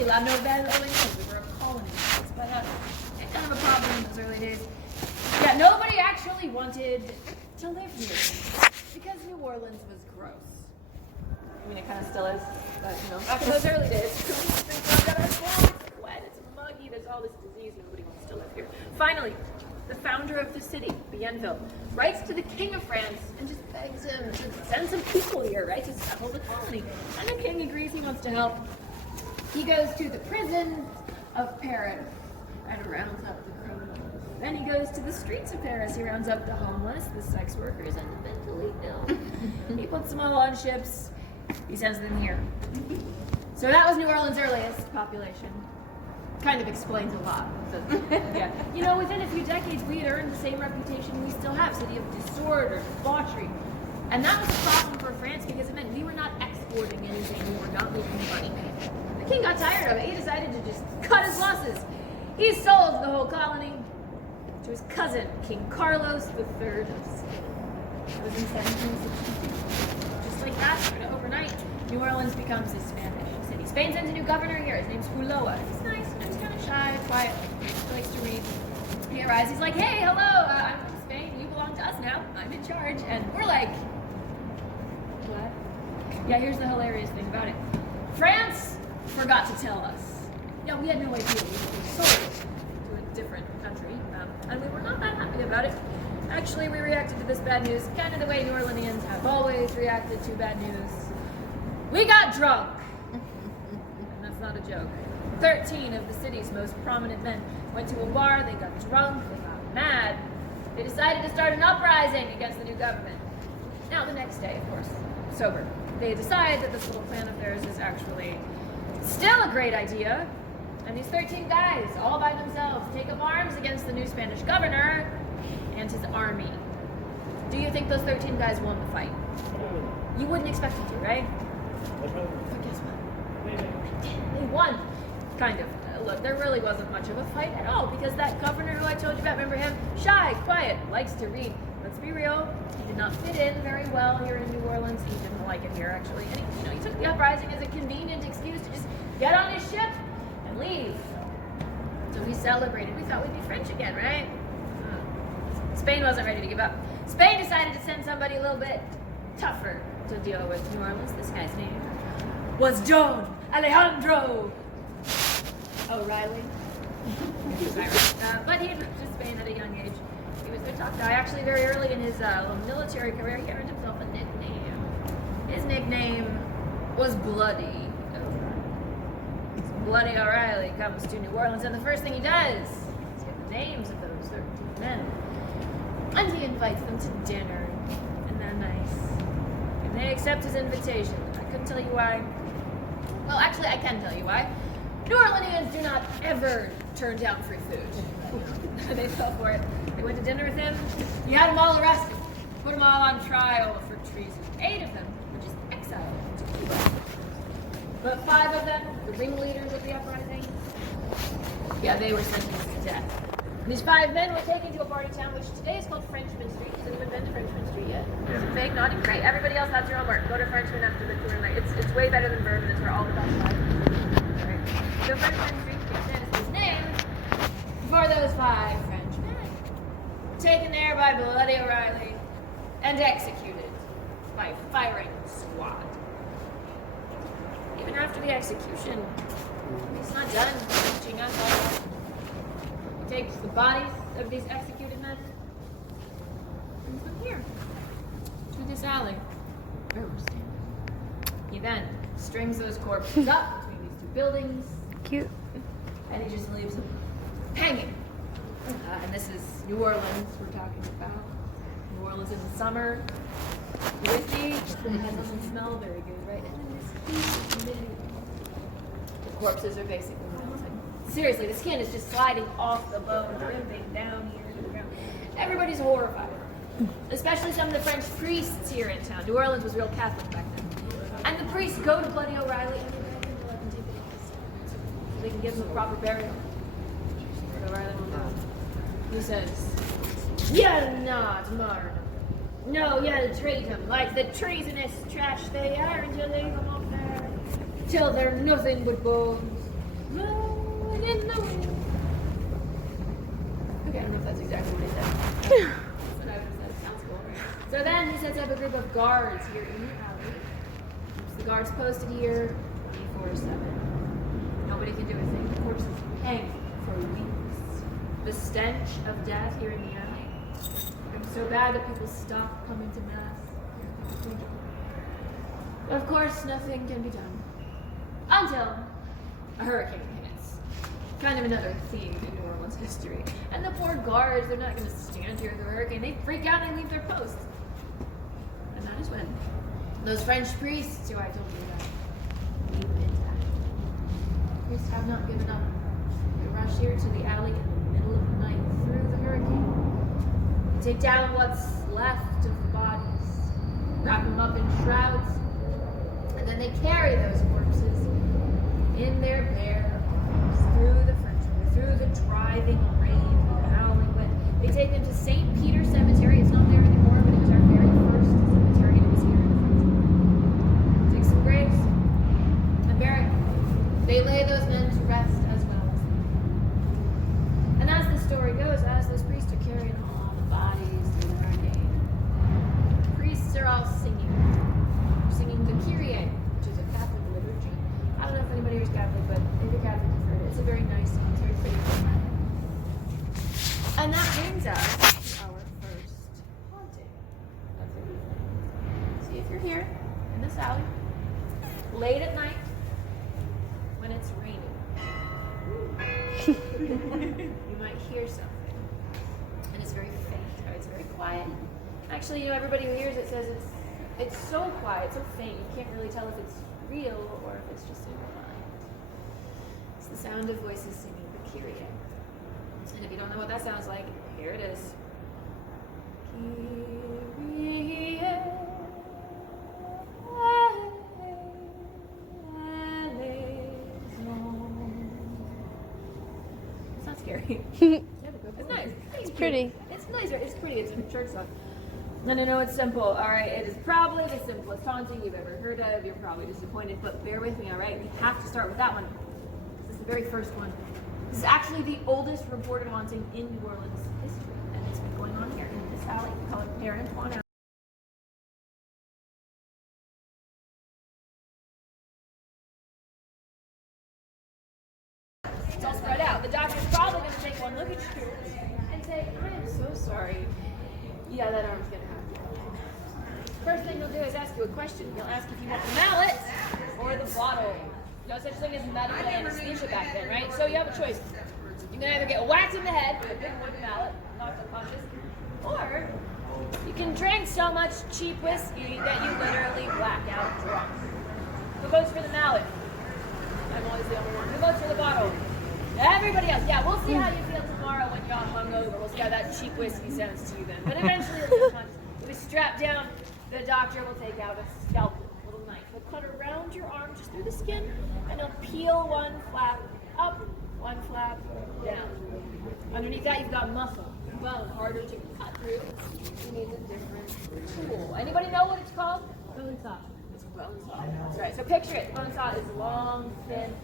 bourgeoisie, la nouvelle Orléans. We were a colony. But it's kind of a problem in those early days. Yeah, nobody actually wanted to live here because New Orleans was gross. I mean, it kind of still is, but you know, back in those early days, it's wet, it's muggy, there's all this disease, nobody wants to live here. Finally, the founder of the city, Bienville, writes to the King of France and just begs him to send some people here, right, to settle the colony. And the king agrees he wants to help. He goes to the prison of Paris and rounds up the criminals. Then he goes to the streets of Paris. He rounds up the homeless, the sex workers, and the mentally ill. He puts them all on ships. He sends them here. So that was New Orleans' earliest population. Kind of explains a lot. Yeah. You know, within a few decades, we had earned the same reputation we still have, city of disorder, debauchery. And that was a problem for France because it meant we were not exporting anything, we were not making money. The king got tired of it. He decided to just cut his losses. He sold the whole colony to his cousin, King Carlos III of Spain. It was in 1762. Just like that, sort of overnight, New Orleans becomes a Spanish city. Spain sends a new governor here. His name's Ulloa. He's nice, he's kind of shy, quiet, he likes to read. He arrives, he's like, hey, hello, I'm from Spain, you belong to us now, I'm in charge. And we're like, what? Yeah, here's the hilarious thing about it. France forgot to tell us. Yeah, we had no idea. We sold it to a different country, and we were not that happy about it. Actually, we reacted to this bad news kind of the way New Orleanians have always reacted to bad news. We got drunk. And that's not a joke. 13 of the city's most prominent men went to a bar, they got drunk, they got mad. They decided to start an uprising against the new government. Now, the next day, of course, sober, they decide that this little plan of theirs is actually still a great idea. And these 13 guys, all by themselves, take up arms against the new Spanish governor and his army. Do you think those 13 guys won the fight? You wouldn't expect them to, right? But guess what? They won. Kind of. Look, there really wasn't much of a fight at all because that governor who I told you about, remember him? Shy, quiet, likes to read. Let's be real, he did not fit in very well here in New Orleans. He didn't like it here, actually. And he took the uprising as a convenient excuse to just get on his ship and leave. So we celebrated. We thought we'd be French again, right? Spain wasn't ready to give up. Spain decided to send somebody a little bit tougher to deal with New Orleans. This guy's name was Don Alejandro O'Reilly. But he had moved to Spain at a young age. He was their top guy. Actually, very early in his military career, he earned himself a nickname. His nickname was Bloody O'Reilly. Bloody O'Reilly comes to New Orleans, and the first thing he does is get the names of those 13 men. And he invites them to dinner. And they're nice. And they accept his invitation. I couldn't tell you why. Well, actually, I can tell you why. New Orleanians do not ever turn down free food. They fell for it. They went to dinner with him. He had them all arrested. Put them all on trial for treason. 8 of them were just exiled to Cuba. But 5 of them, the ringleaders of the uprising, yeah, they were sentenced to death. These 5 men were taken to a part of town which today is called Frenchman Street. Has anyone been to Frenchman Street yet? Is it fake? Nodding? Great. Everybody else, that's your homework. Go to Frenchman after the tour night. It's way better than Bourbon. It's where all the best life is. Right. So Frenchman Street is his name for those 5 Frenchmen. Taken there by Bloody O'Reilly and executed by firing squad. Even after the execution, he's not done teaching us all. Takes the bodies of these executed men and from here to this alley where we're standing. He then strings those corpses up between these 2 buildings. Cute. And he just leaves them hanging. And this is New Orleans we're talking about. New Orleans in the summer. With me, it doesn't smell very good, right? And then this heat, the corpses are basically melting. Seriously, the skin is just sliding off the bone, ripping down here to the ground. Everybody's horrified. Especially some of the French priests here in town. New Orleans was real Catholic back then. And the priests go to Bloody O'Reilly and they beg him to let them take it off so they can give him a proper burial. Bloody O'Reilly will not. He says, "You're not murder. No, you'll treat them like the treasonous trash they are until leave them off there. Till they're nothing but bones. blowing in the wind. Okay, I don't know if that's exactly what he said. That's what I would have said. Sounds cool. So then he sets up a group of guards here in the alley. The guards posted here 24/7. Nobody can do a thing. The corpses hang for weeks. The stench of death here in the alley becomes so bad that people stop coming to mass. But of course, nothing can be done until a hurricane hits. Kind of another theme in New Orleans history. And the poor guards, they're not going to stand here through a hurricane. They freak out and they leave their posts. And that is when those French priests who I told you about leap into action. Priests have not given up. They rush here to the alley in the middle of the night through the hurricane. They take down what's left of the bodies, wrap them up in shrouds, and then they carry those corpses in their bare arms through the French River, through the driving rain, through the howling wind. They take them to St. Peter's Cemetery. It's not there anymore, but it was our very first cemetery. It was here in the French River. Take some graves and bury them. They lay those men to rest as well as them. And as the story goes, as those priests are carrying all the bodies through the hurricane, the priests are all singing the Kyrie, which is a Catholic liturgy. I don't know if anybody here is Catholic, but if you're Catholic, you've heard it. It's a very nice song. It's very pretty. And that brings us to our first haunting of the evening. See, if you're here in this alley, late at night, when it's raining, you might hear something. And it's very faint, or it's very quiet. Actually, everybody who hears it says it's so quiet, so faint, you can't really tell if it's real or if it's just in your mind. It's the sound of voices singing the Kyrie. And if you don't know what that sounds like, here it is. Kyrie eleison. It's not scary. It's nice. It's pretty. It's nice. It's pretty. It's a church song. And I know it's simple, alright? It is probably the simplest haunting you've ever heard of. You're probably disappointed, but bear with me, alright? We have to start with that one. This is the very first one. This is actually the oldest reported haunting in New Orleans history, and it's been going on here in this alley. We call it Père Antoine Alley. It's all spread out. The doctor's probably going to take one look at you and say, I am so sorry. Yeah, that arm's going to have to go. First thing he'll do is ask you a question. He'll ask if you want the mallet or the bottle. No such thing as medical anesthesia back then, right? So you have a choice. You can either get whacked in the head with a big wooden mallet, knocked unconscious, or you can drink so much cheap whiskey that you literally black out drunk. Who votes for the mallet? I'm always the only one. Who votes for the bottle? Everybody else. Yeah, we'll see how you feel tomorrow when you're all hungover. We'll see how that cheap whiskey sounds to you then. But eventually, you'll be strapped down. The doctor will take out a scalpel, a little knife. He'll cut around your arm just through the skin, and he'll peel one flap up, one flap down. Underneath that, you've got muscle, bone, harder to cut through. You need a different tool. Anybody know what it's called? Bone saw. It's a bone saw. That's right. So picture it. Bone saw is long, thin.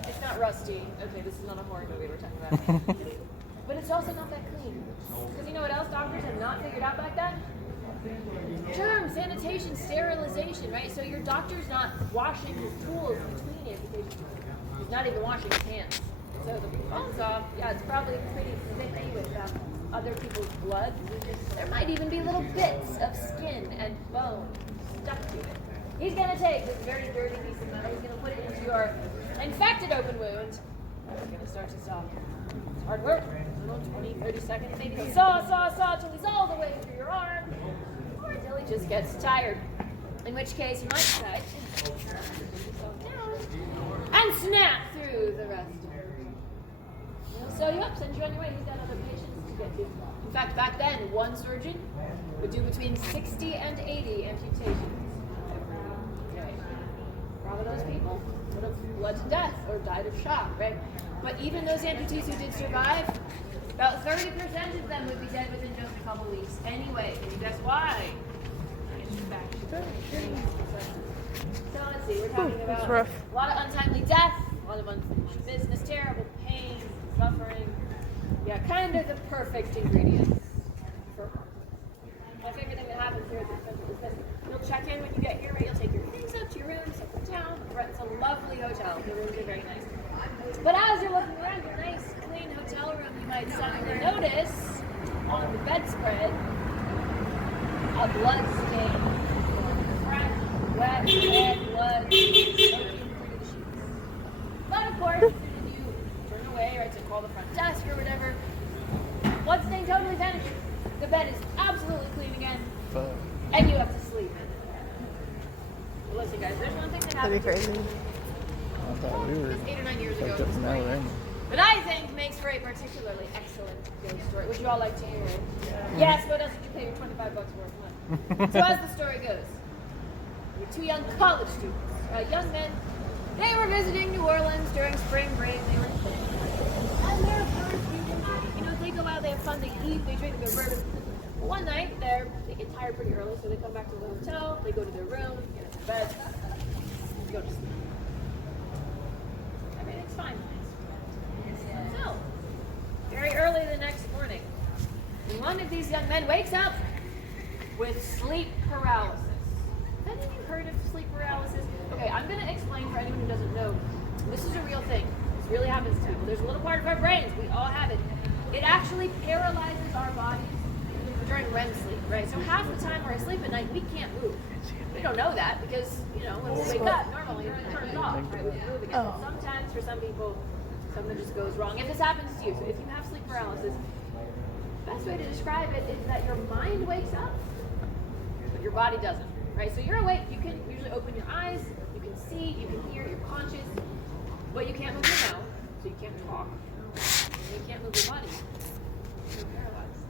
It's not rusty. Okay, this is not a horror movie we're talking about. But it's also not that clean. Because you know what else doctors have not figured out back then? Germ, sanitation, sterilization, right? So your doctor's not washing his tools between amputation. He's not even washing his hands. So the bone saw, yeah, it's probably pretty thick with other people's blood. There might even be little bits of skin and bone stuck to it. He's going to take this very dirty piece of metal, he's going to put it into your infected open wound. He's going to start to saw. It's hard work. 20, 30 seconds maybe. He'll saw till he's all the way through your arm. Or until he just gets tired. In which case you might decide to down and snap through the rest of it. He'll sew you up, send you on your way. He's got other patients to get to. In fact, back then, one surgeon would do between 60 and 80 amputations. A lot of those people would have bled to death or died of shock, right? But even those amputees who did survive, about 30% of them would be dead within just a couple weeks. Anyway, can you guess why? So let's see, we're talking about a lot of untimely death, a lot of unfinished business. terrible pain, suffering. Yeah, kind of the perfect ingredients for a heart. My favorite thing that happens here is this. You'll check in when you get here, right? You'll take your things up to your room, set them down. It's a lovely hotel. The rooms are very nice. But as you're looking around your nice, clean hotel room, you might suddenly notice on the bedspread a blood stain. Fresh, wet, red blood soaking through the sheets. But of course, if you turn away, right, to call the front desk or whatever, blood stain totally vanishes. The bed is absolutely clean again, and you have to sleep. Listen, guys, there's one thing that happened. That'd be crazy. I thought we were 8 or 9 years ago. fucked up an hour in. But I think makes for a particularly excellent ghost story. Would you all like to hear it? Yes, what else did you pay your $25 for? So as the story goes, there were 2 young college students, young men. They were visiting New Orleans during spring break. They were sick. And they're they go out, they have fun, they eat, they drink, they go bourbon. One night, they get tired pretty early, so they come back to the hotel, they go to their room, get into bed, go to sleep. Everything's fine. So, very early the next morning, one of these young men wakes up with sleep paralysis. Have any of you heard of sleep paralysis? Okay, I'm going to explain for anyone who doesn't know. This is a real thing. This really happens to people. There's a little part of our brains. We all have it. It actually paralyzes our bodies during REM sleep, right? So half the time we're asleep at night, we can't move. We don't know that because, when we wake up, normally it turns off, right? We can move again. But sometimes, for some people, something just goes wrong. If this happens to you, so if you have sleep paralysis, the best way to describe it is that your mind wakes up, but your body doesn't, right? So you're awake, you can usually open your eyes, you can see, you can hear, you're conscious, but you can't move your mouth, so you can't talk, and you can't move your body. You're paralyzed.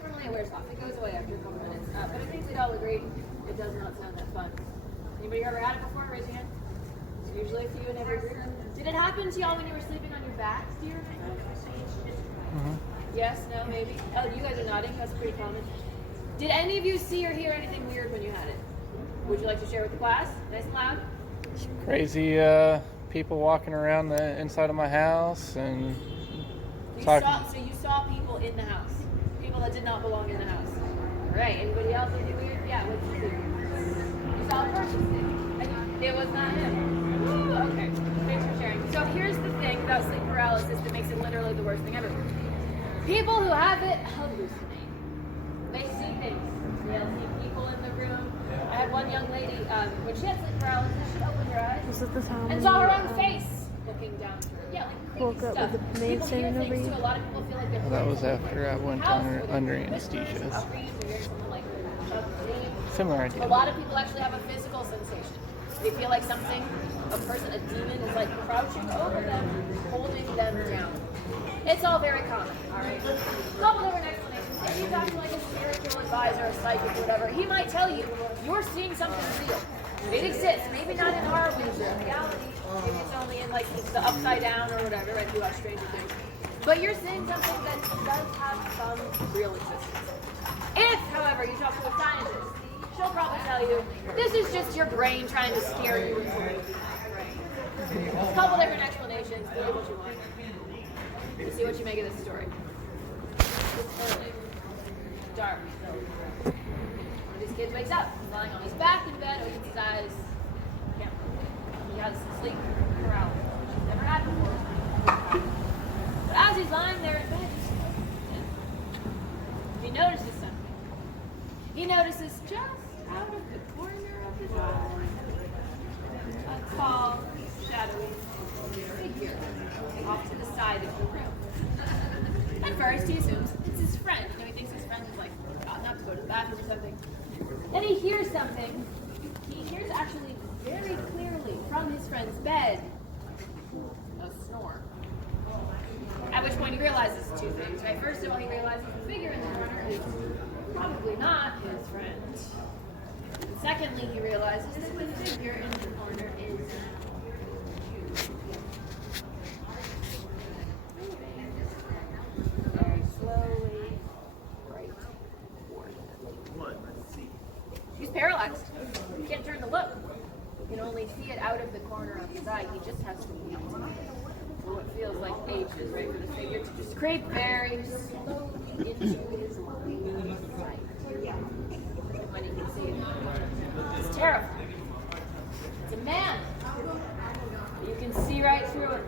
Normally it wears off. It goes away after a couple minutes. But I think we'd all agree it does not sound that fun. Anybody ever had it before? Raise your hand. It's usually a few in every group. Did it happen to y'all when you were sleeping on your backs? Do you remember? Yes, no, maybe. Oh, you guys are nodding. That's pretty common. Did any of you see or hear anything weird when you had it? Would you like to share with the class? Nice and loud. Crazy people walking around the inside of my house and So you saw people in the house. People that did not belong in the house. All right. Anybody else? Anything weird? Yeah. What did you see? You saw a person. And it was not him. Woo, okay. Thanks for sharing. So here's the thing about sleep paralysis that makes it literally the worst thing ever. People who have it hallucinate. They see things. They'll see people in the room. I had one young lady, when she had sleep paralysis, she opened her eyes Was it the time and saw her own face looking down through. Yeah, like creepy woke up stuff. with the maid People hear standing over things you? too. A lot of people feel like they're well, that was after I went under anesthesia. Similar idea. A lot of people actually have a physical sensation. They feel like something, a person, a demon is like crouching over them, holding them down. It's all very common, all right? Couple different explanations. If you talk to like a spiritual advisor, a psychic, or whatever, he might tell you you're seeing something real. It exists. Maybe not in our reality. Maybe it's only in like the upside down or whatever, right? You watch Stranger Things. But you're seeing something that does have some real existence. If, however, you talk to a scientist, she'll probably tell you this is just your brain trying to scare you into it. There's a couple different explanations. Believe what you want. We'll see what you make of this story. It's early. Dark. One of these kids wakes up, lying on his back in bed, opens his eyes. Can't move. He has sleep paralysis, which he's never had before. But as he's lying there in bed, he notices something. He notices just out of the corner of his eye a tall, shadowy figure off to the side of the room. At first, he assumes it's his friend. He thinks his friend is like gotten up to go to the bathroom or something. Then he hears something. He hears actually very clearly from his friend's bed a snore. At which point he realizes two things, right? First of all, he realizes the figure in the corner is probably not his friend. And secondly, he realizes that the figure in the corner is very slowly right toward him. He's paralyzed. He can't turn to look. He can only see it out of the corner of his eye. He just has to wait. is ready for the figure to just creep very slowly into his line of sight. When he can see it. It's terrifying. It's a man. You can see right through it.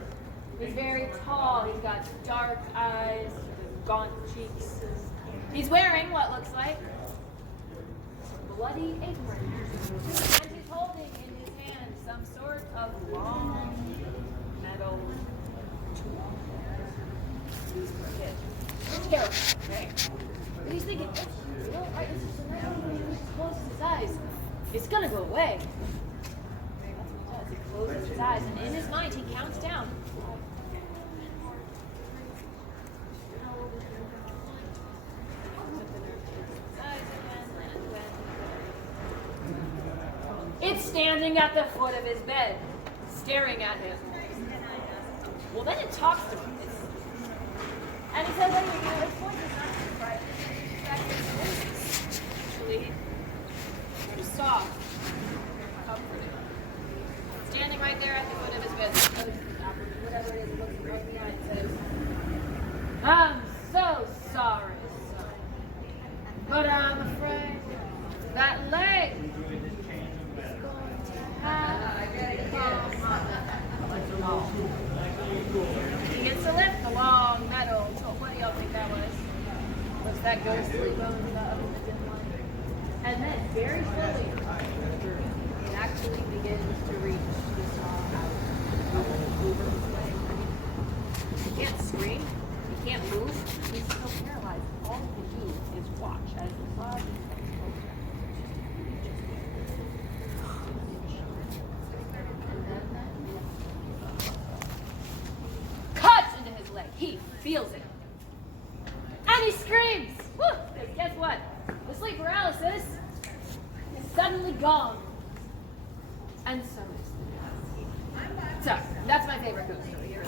He's very tall. He's got dark eyes, gaunt cheeks. He's wearing what looks like a bloody apron. And he's holding in his hand some sort of long metal tool. It's terrifying, right? But he's thinking, you know, right, this is the night when he closes his eyes. It's gonna go away. That's what he does. He closes his eyes, and in his mind, he counts down. It's standing at the foot of his bed, staring at him. Well, then it talks to him. And he says, anyway, you know, his voice is not too bright. It's actually pretty soft, comforting. Standing right there at the foot of his bed, whatever it is, looks behind and says, I'm so sorry, son, but I'm afraid that leg is going to have to come off. He gets to lift the long metal tool. What do y'all think that was? What's that ghostly bone up in the dim light? And then, very slowly, it actually begins to reach the saw out over his leg. He can't scream. He can't move. He's so paralyzed. All he can do is watch as the saw gets closer. Cuts into his leg. He feels it. And he screams. Woo! Because guess what? The sleep paralysis is suddenly gone. And so is the So, that's my favorite ghost story here.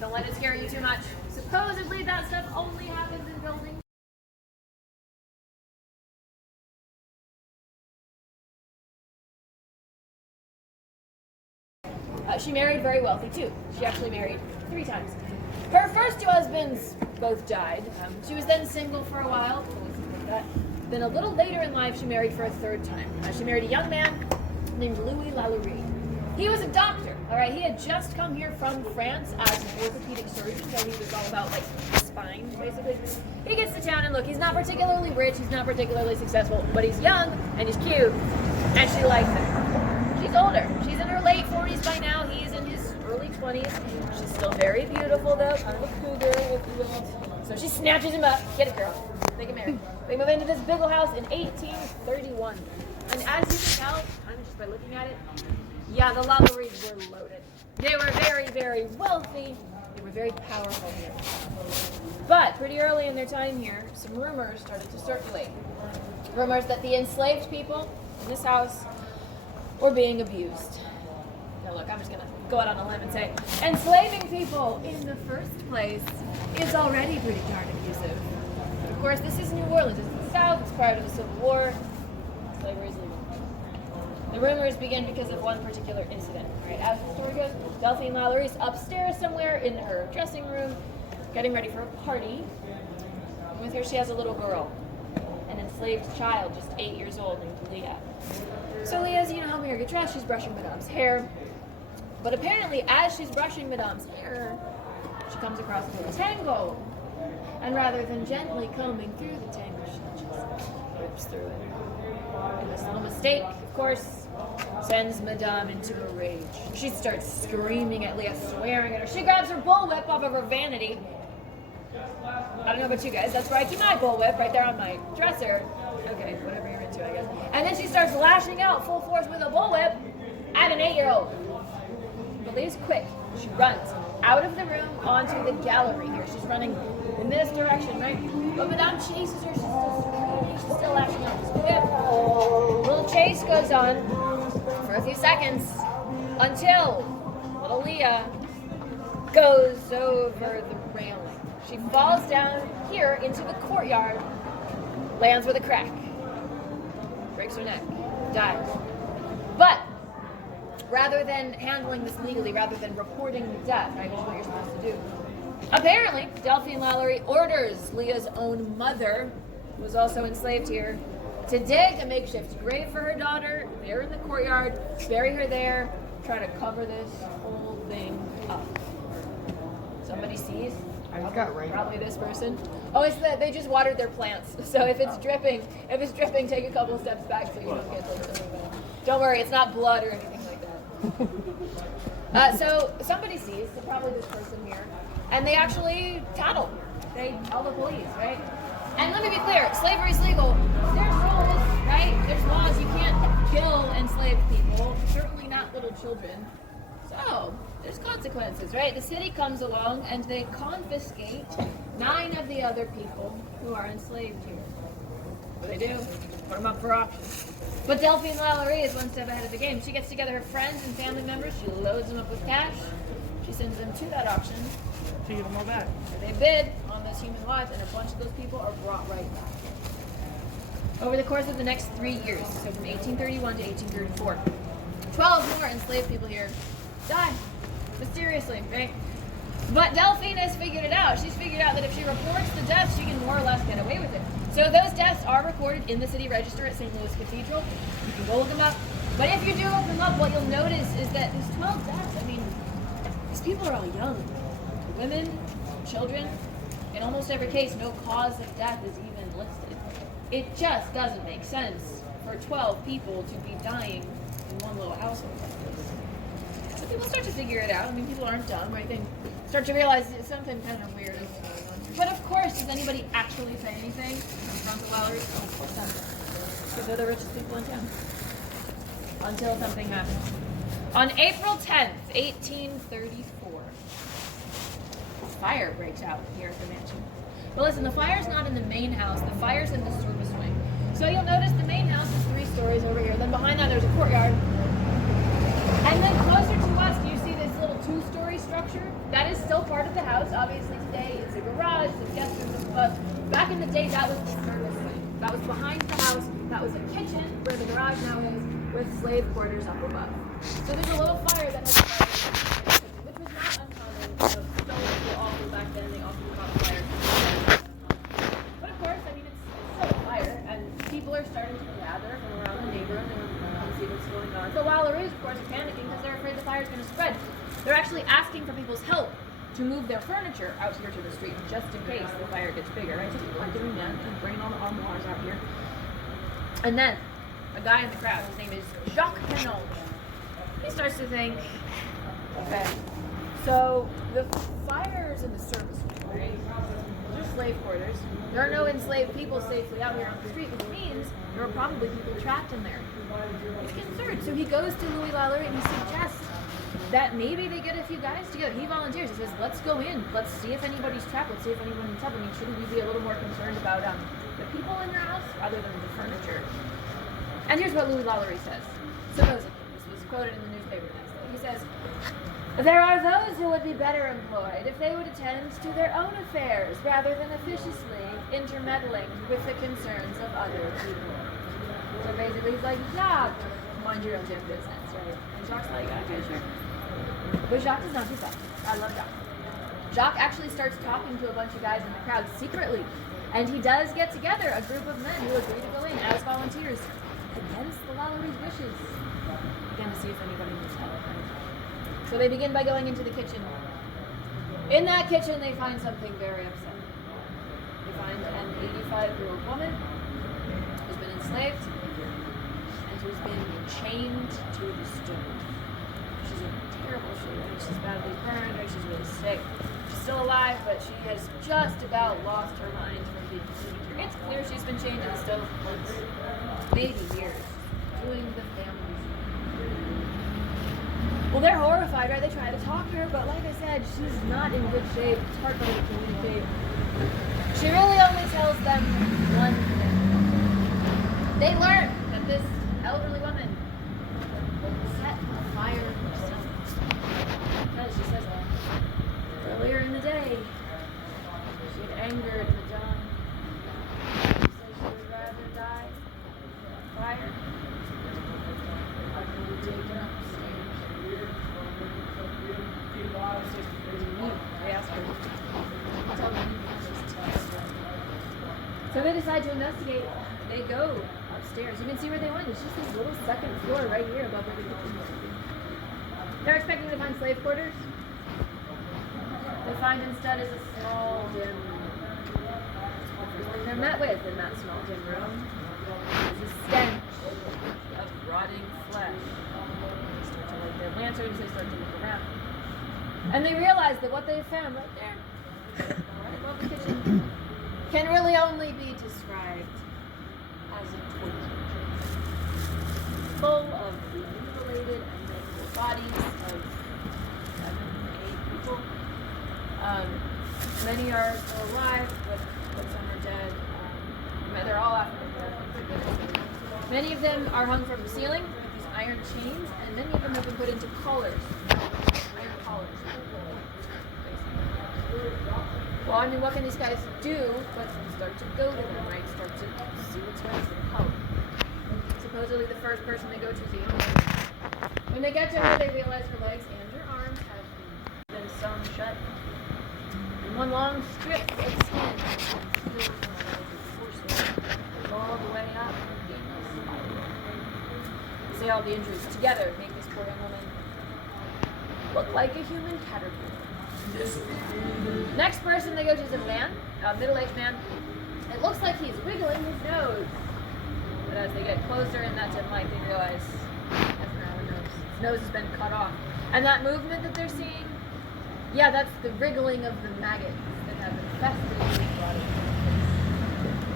Don't let it scare you too much. Supposedly that stuff only happens in buildings. She married very wealthy too. She actually married 3 times. Her first 2 husbands both died. She was then single for a while. Then a little later in life, she married for a 3rd time. She married a young man named Louis Lalaurie. He was a doctor. All right, he had just come here from France as an orthopedic surgeon, so he was all about like spine, basically. He gets to town and look, he's not particularly rich, he's not particularly successful, but he's young and he's cute, and she likes him. She's older. She's in her late 40s by now. He's in his early 20s. She's still very beautiful, though, kind of a cougar, if you will. So she snatches him up. Get it, girl. They get married. They move into this big old house in 1831. And as you can tell, kind of just by looking at it, yeah, the Lalauries were loaded. They were very, very wealthy. They were very powerful here. But pretty early in their time here, some rumors started to circulate. Rumors that the enslaved people in this house were being abused. Now look, I'm just gonna go out on a limb and say, enslaving people in the first place is already pretty darn abusive. Of course, this is New Orleans, it's the South, it's prior to the Civil War. Slavery is legal. The rumors begin because of one particular incident. Right? As the story goes, Delphine Lalaurie is upstairs somewhere in her dressing room, getting ready for a party. With her, she has a little girl, an enslaved child, just 8 years old, named Leah. So Leah's, you know how Mary gets dressed, she's brushing Madame's hair. But apparently, as she's brushing Madame's hair, she comes across a little tangle. And rather than gently combing through the tangle, she just rips through it. And this little mistake, of course, sends Madame into a rage. She starts screaming at Leah, swearing at her. She grabs her bullwhip off of her vanity. I don't know about you guys, that's where I keep my bullwhip, right there on my dresser. Okay, whatever you're into, I guess. And then she starts lashing out full force with a bullwhip at an 8-year-old. But Leah's quick. She runs out of the room onto the gallery here. She's running in this direction, right? But Madame chases her. She's still lashing out. Just whip. Little chase goes on for a few seconds until little Leah goes over the railing. She falls down here into the courtyard, lands with a crack, breaks her neck, dies. But rather than handling this legally, rather than reporting the death, right, which is what you're supposed to do, Apparently, Delphine Lalaurie orders Leah's own mother, who was also enslaved here, to dig a makeshift grave for her daughter there in the courtyard, bury her there, try to cover this whole thing up. Somebody sees. Probably this person. Oh, it's that they just watered their plants. So if it's dripping, take a couple steps back so you don't get something. Don't worry, it's not blood or anything like that. So somebody sees, so probably this person here, and they actually tattle. They tell the police, right? And let me be clear, slavery's legal. There's rules, right? There's laws. You can't kill enslaved people, certainly not little children. So, there's consequences, right? The city comes along and they confiscate 9 of the other people who are enslaved here. What do? Put them up for auction. But Delphine Lalaurie is one step ahead of the game. She gets together her friends and family members, she loads them up with cash, she sends them to that auction To give them all back. they bid on those human lives, and a bunch of those people are brought right back. Over the course of the next 3 years, so from 1831 to 1834, 12 more enslaved people here die mysteriously, right? But Delphine has figured it out. She's figured out that if she reports the deaths, she can more or less get away with it. So those deaths are recorded in the city register at St. Louis Cathedral. You can go look them up. But if you do look them up, what you'll notice is that these 12 deaths, I mean, these people are all young. Women, children. In almost every case, no cause of death is even listed. It just doesn't make sense for 12 people to be dying in one little household like this. So people start to figure it out. I mean, people aren't dumb, right? They start to realize that something kind of weird is going on. But of course, does anybody actually say anything? Confront the Lalauries? Oh, of course not. Because they're the richest people in town. Until something happens. On April 10th, 1834, fire breaks out here at the mansion. But listen, the fire's not in the main house, the fire's in the service wing. So you'll notice the main house is 3 stories over here. Then behind that there's a courtyard. And then closer to us, do you see this little 2-story structure? That is still part of the house. Obviously today it's a garage, it's a guest room, but back in the day that was the service wing. That was behind the house, that was a kitchen where the garage now is, with slave quarters up above. So there's a little fire that has started, which was not uncommon. Stoves were awful back then, they often caught fire. But of course, I mean, it's still a fire, and people are starting to gather from around the neighborhood and come see what's going on. The Lalauries, of course, are panicking because they're afraid the fire's going to spread. They're actually asking for people's help to move their furniture out here to the street, just in case the fire gets bigger, right? So people are doing that and bringing all the armoires out here. And then, a guy in the crowd, his name is Jacques Canonge. He starts to think, okay, so the fire's in the service wing, right? Those are slave quarters. There are no enslaved people safely out here on the street, which means there are probably people trapped in there. He's concerned, so he goes to Louis Lalaurie and he suggests that maybe they get a few guys together. He volunteers. He says, let's go in. Let's see if anybody's trapped. Let's see if anyone needs help. I mean, shouldn't we be a little more concerned about the people in your house rather than the furniture? And here's what Louis Lalaurie says. Supposedly, this was quoted in the newspaper the next day. He says, there are those who would be better employed if they would attend to their own affairs rather than officiously intermeddling with the concerns of other people. So basically, he's like, Jacques, mind your own damn business, right? And Jacques' like, okay, sure. But Jacques does not do that. I love Jacques. Jacques actually starts talking to a bunch of guys in the crowd secretly. And he does get together a group of men who agree to go in as volunteers against the Lalauries' wishes. Again, to see if anybody needs help. So they begin by going into the kitchen. In that kitchen, they find something very upsetting. They find an 85-year-old woman who's been enslaved and who's been chained to the stove. She's in terrible shape. She's badly burned, or she's really sick. She's still alive, but she has just about lost her mind from being chained. It's clear she's been chained to the stove for months, maybe years, doing the family. Well, they're horrified, right? They try to talk to her, but like I said, she's not in good shape. It's hard for her to communicate. She really only tells them one thing. They learn that this elderly woman set a fire herself. Because she says, earlier in the day, she had angered Madame. She said she would rather die by fire than be taken upstairs. They asked her, So they decide to investigate. They go upstairs. You can see where they went. It's just this little second floor right here above where the kitchen is. They're expecting to find slave quarters. They find instead is a small dim room. What they're met with in that small dim room is a stench of rotting flesh. They start to light their lanterns. They start to look around. And they realize that what they found right there, right above the kitchen, can really only be described as a torture chamber, full of the mutilated and mangled bodies of 7 to 8 people. Many are still alive, but some are dead. They're all African Americans. Many of them are hung from the ceiling with these iron chains, and many of them have been put into collars, iron collars. Well, I mean, what can these guys do but start to go to them, right? Start to see what's right for them. Oh. Supposedly the first person they go to is the owner. When they get to her, they realize her legs and her arms have been sewn shut. And one long strip of skin still all the way up. See all the injuries together make this poor young woman look like a human caterpillar. Next person they go to is a man, a middle-aged man. It looks like he's wiggling his nose. But as they get closer in that dim light, they realize he doesn't have a nose. His nose has been cut off. And that movement that they're seeing, yeah, that's the wriggling of the maggots that have infested his body.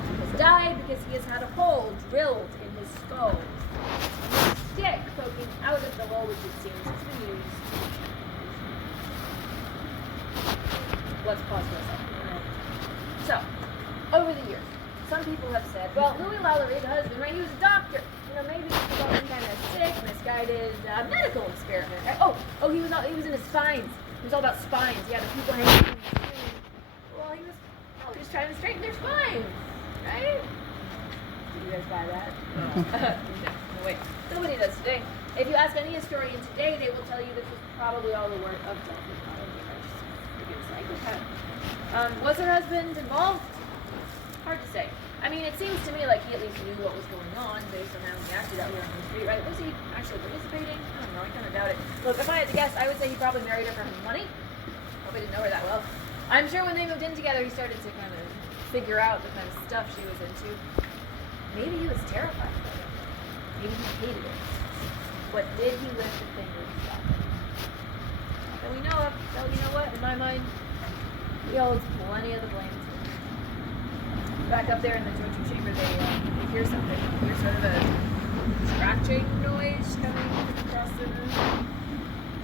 He has died because he has had a hole drilled in his skull. And a stick poking out of the hole, which it seems has been used. Let's pause for a second. So, over the years, some people have said, well, Louis Lalaurie, the husband, right, he was a doctor. You know, maybe he was some kind of sick, misguided medical experiment. Right? Oh, he was in his spines. He was all about spines. Yeah, the people hanging from the ceiling. Well, he was just trying to straighten their spines, right? Did you guys buy that? No, wait. Nobody does today. If you ask any historian today, they will tell you this was probably all the work of Delphi. Was her husband involved? Hard to say. I mean, it seems to me like he at least knew what was going on based on how he acted out here on the street, right? Was he actually participating? I don't know, I kind of doubt it. Look, if I had to guess, I would say he probably married her for her money. Probably didn't know her that well. I'm sure when they moved in together, he started to kind of figure out the kind of stuff she was into. Maybe he was terrified of her. Maybe he hated it. But did he lift a finger to stop it? Not that we know of. So, you know what? In my mind, he holds plenty of the blame too. Back up there in the torture chamber, they hear something. They hear sort of a scratching noise coming across the room.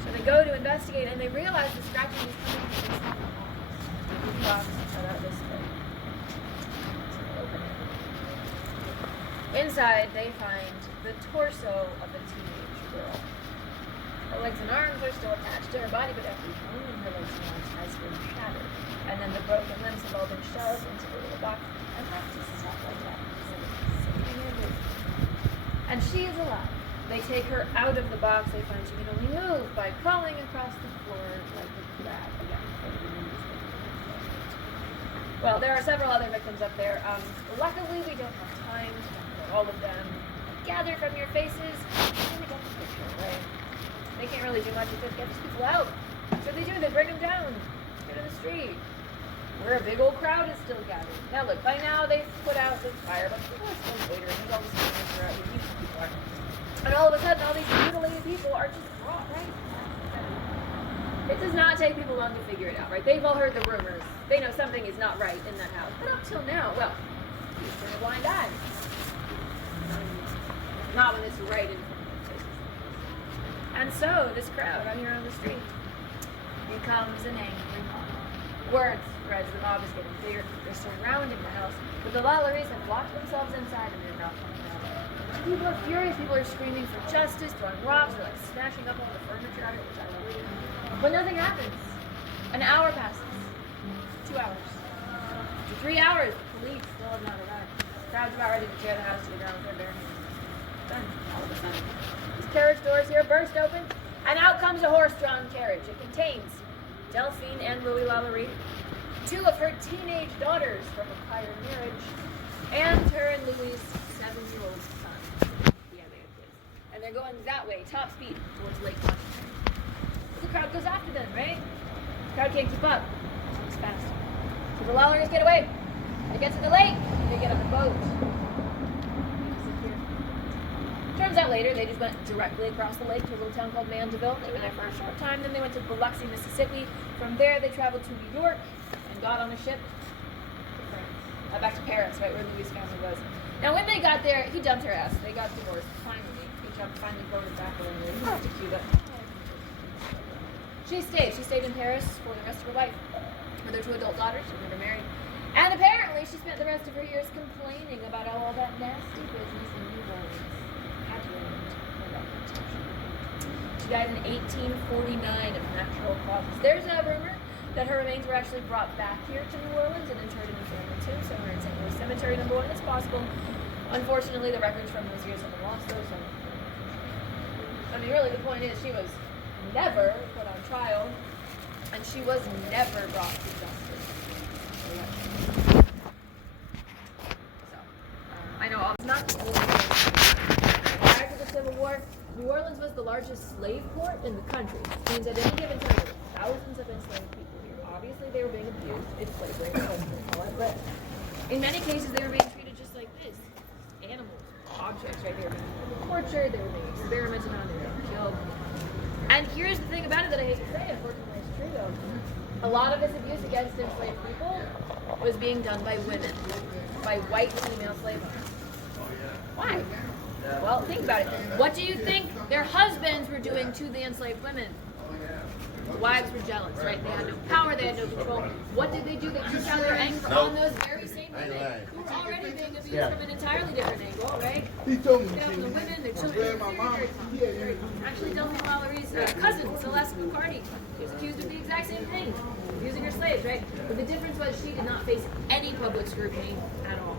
So they go to investigate, and they realize the scratching is coming from inside the box. The box cut out this way. So they open it. Inside, they find the torso of a teenage girl. Her legs and arms are still attached to her body, but every bone in her legs and arms has been shattered. And then the broken limbs have all been shoved into the little box and left to stuff like that. And she is alive. They take her out of the box. They find she can only move by crawling across the floor like a crab. Again, well, there are several other victims up there. Luckily, we don't have time to talk about all of them. Gather from your faces, and we get the picture, right? They can't really do much except get these people out. So they do. They bring them down to the street, where a big old crowd is still gathered. Now look, by now they've put out the fire, but people are still later, and there's all this furniture out here, people are. And all of a sudden, all these mutilated people are just brought right. It does not take people long to figure it out, right? They've all heard the rumors. They know something is not right in that house. But up till now, well, you just turn a blind eye. Not when it's right in front of their faces. And so, this crowd out here on the street becomes an angry mob. Words spread, the mob is getting bigger. They're surrounding the house. But the Lalauries have locked themselves inside and they're not coming out. People are furious. People are screaming for justice, throwing rocks, they're like smashing up all the furniture out of it, which I love. But nothing happens. An hour passes. 2 hours. To 3 hours, the police still have not arrived. The crowd's about ready to tear the house to the ground with their bare hands. Done. All of a sudden. These carriage doors here burst open, and out comes a horse-drawn carriage. It contains Delphine and Louis Lalaurie, 2 of her teenage daughters from a prior marriage, and her and Louis' 7-year-old son. Yeah, they have kids. And they're going that way, top speed, towards Lake Pontchartrain. The crowd goes after them, right? The crowd can't keep up. It's fast. So the Lowrys get away. They get to the lake. They get on a boat. Turns out later they just went directly across the lake to a little town called Mandeville. They were there for a short time. Then they went to Biloxi, Mississippi. From there they traveled to New York and got on a ship to France. Back to Paris, right where Louis' family was. Now when they got there, he dumped her ass. They got divorced. Finally, finally voted back over there. He moved to Cuba. She stayed in Paris for the rest of her life with her 2 adult daughters. She was never married. And apparently she spent the rest of her years complaining about all that nasty business in New Orleans had ruined her reputation. She died in 1849 of natural causes. There's a rumor that her remains were actually brought back here to New Orleans and interred in a family tomb somewhere in St. Louis Cemetery No. 1. It's possible. Unfortunately, the records from those years have been lost, though, so... I mean, really, the point is she was never put on trial, and she was never brought to justice. So, I know it's not the only thing. Prior to the Civil War, New Orleans was the largest slave port in the country. Which means at any given time, there were thousands of enslaved people here. Obviously, they were being abused. It's slavery, but in many cases, they were being treated just like this. Animals, objects right here. They were being tortured, they were being experimented on, they were being killed. And here's the thing about it that I hate to say, unfortunately it's true though. A lot of this abuse against enslaved people was being done by women, by white female slave owners. Why? Well, think about it. What do you think their husbands were doing to the enslaved women? The wives were jealous, right? They had no power, they had no control. What did they do? They took out their anger on those very same women who were already being abused from an entirely different angle, right? He told me, The women, their children, actually Delphine Lowry's cousin, Celeste McCarty, she was accused of the exact same thing, abusing her slaves, right? But the difference was she did not face any public scrutiny at all.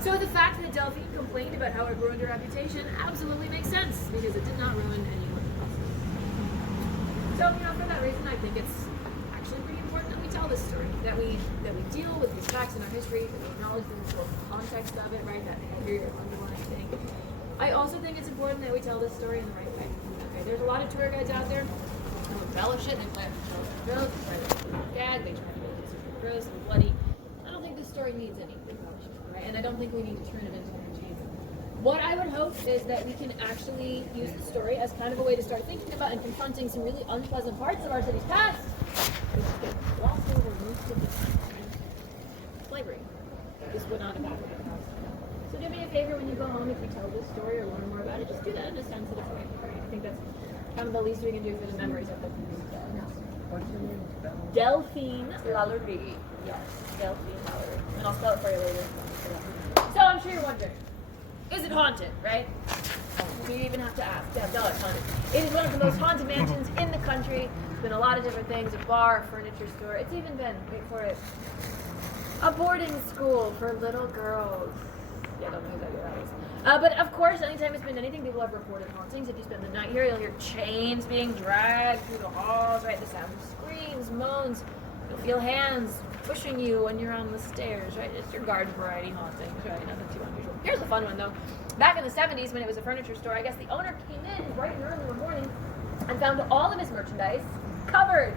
So the fact that Delphine complained about how it ruined her reputation absolutely makes sense, because it did not ruin anyone. So, for that reason, I think it's actually pretty important that we tell this story, that we deal with these facts in our history, that we acknowledge the historical context of it, right, that behavior underlying thing. I also think it's important that we tell this story in the right way. Okay, there's a lot of tour guides out there who embellish it, they play up the show, they try to gag, they try to make it super gross and bloody. I don't think this story needs any embellishment, right, and I don't think we need to turn it into entertainment. What I would hope is that we can actually use the story as kind of a way to start thinking about and confronting some really unpleasant parts of our city's past, which get glossed over most of the time. Slavery. This would not have happened in the past. So do me a favor when you go home, if you tell this story or learn more about it, just do that in a sensitive way. Right? I think that's kind of the least we can do for the memories of the what's your name? Delphine Lalaurie. Yes, Delphine Lalaurie. And I'll spell it for you later. So I'm sure you're wondering, is it haunted, right? We even have to ask. Yeah, no, it's haunted. It is one of the most haunted mansions in the country. It's been a lot of different things, a bar, a furniture store. It's even been, wait for it, a boarding school for little girls. Yeah, don't know exactly what that is. But of course, anytime it's been anything, people have reported hauntings. If you spend the night here, you'll hear chains being dragged through the halls, right? The sound of screams, moans. You'll feel hands pushing you when you're on the stairs, right? It's your garden variety hauntings, right? Nothing too unusual. Here's a fun one, though. Back in the 70s, when it was a furniture store, I guess the owner came in bright and early in the morning and found all of his merchandise covered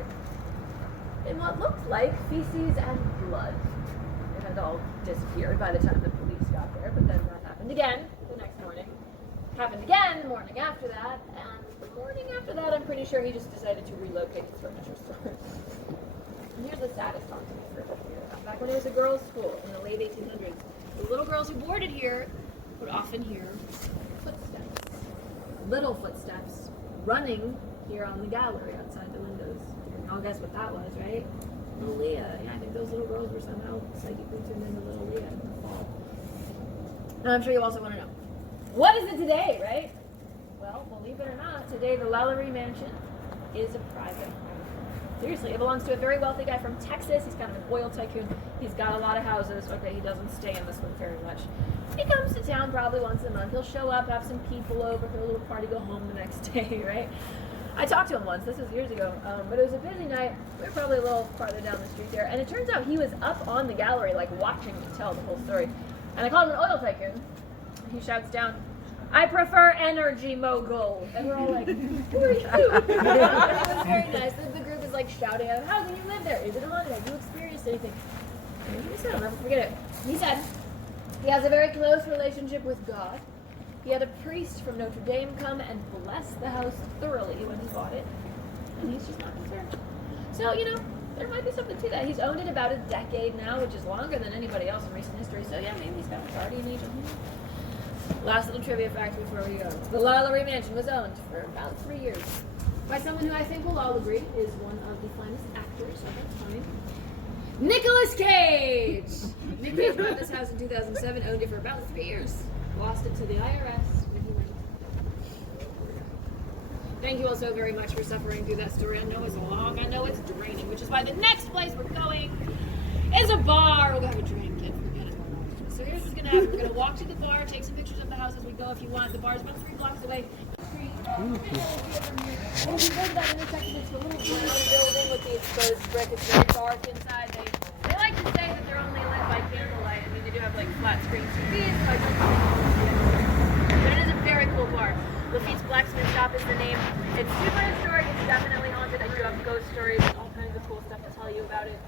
in what looked like feces and blood. It had all disappeared by the time the police got there, but then that happened again the next morning. Happened again the morning after that, and the morning after that, I'm pretty sure he just decided to relocate his furniture store. And here's the saddest haunting I've heard of here. Back when it was a girls' school in the late 1800s, the little girls who boarded here would often hear footsteps, little footsteps, running here on the gallery outside the windows. You all guess what that was, right? Little Leah. Yeah, I think those little girls were somehow psychically turned into little Leah in the fall. Now, I'm sure you also want to know, what is it today, right? Well, believe it or not, today the Lalaurie Mansion is a private home. Seriously, it belongs to a very wealthy guy from Texas. He's kind of an oil tycoon. He's got a lot of houses. Okay, he doesn't stay in this one very much. He comes to town probably once a month. He'll show up, have some people over, have a little party, go home the next day, right? I talked to him once. This was years ago, but it was a busy night. We were probably a little farther down the street there, and it turns out he was up on the gallery, like watching me tell the whole story. And I called him an oil tycoon. He shouts down, "I prefer energy mogul." And we're all like, "Who are you?" And it was very nice. The group is like shouting at him, "How can you live there? Is it haunted? Have you experienced anything?" And he said, I'll never forget it. He said he has a very close relationship with God. He had a priest from Notre Dame come and bless the house thoroughly when he bought it. And he's just not concerned. So, you know, there might be something to that. He's owned it about a decade now, which is longer than anybody else in recent history. So, yeah, maybe he's got a guardian angel. Last little trivia fact before we go. The Lalaurie Mansion was owned for about 3 years by someone who I think we'll all agree is one of the finest actors of that time. Nicolas Cage! Nick Cage bought this house in 2007, owned it for about 3 years. Lost it to the IRS when he went. Thank you all so very much for suffering through that story. I know it's long, I know it's draining, which is why the next place we're going is a bar. We'll go have a drink and forget it. So here's what's gonna happen. We're gonna walk to the bar, take some pictures of the house as we go if you want. The bar is about 3 blocks away. When we go to that intersection, it's a little brown building with the exposed brick. It's very dark inside. They like to say that they're only lit by candlelight. I mean, they do have like flat screen TVs, so I don't think but it is a very cool bar. Lafitte's Blacksmith Shop is the name. It's super historic. It's definitely haunted. I do have ghost stories and all kinds of cool stuff to tell you about it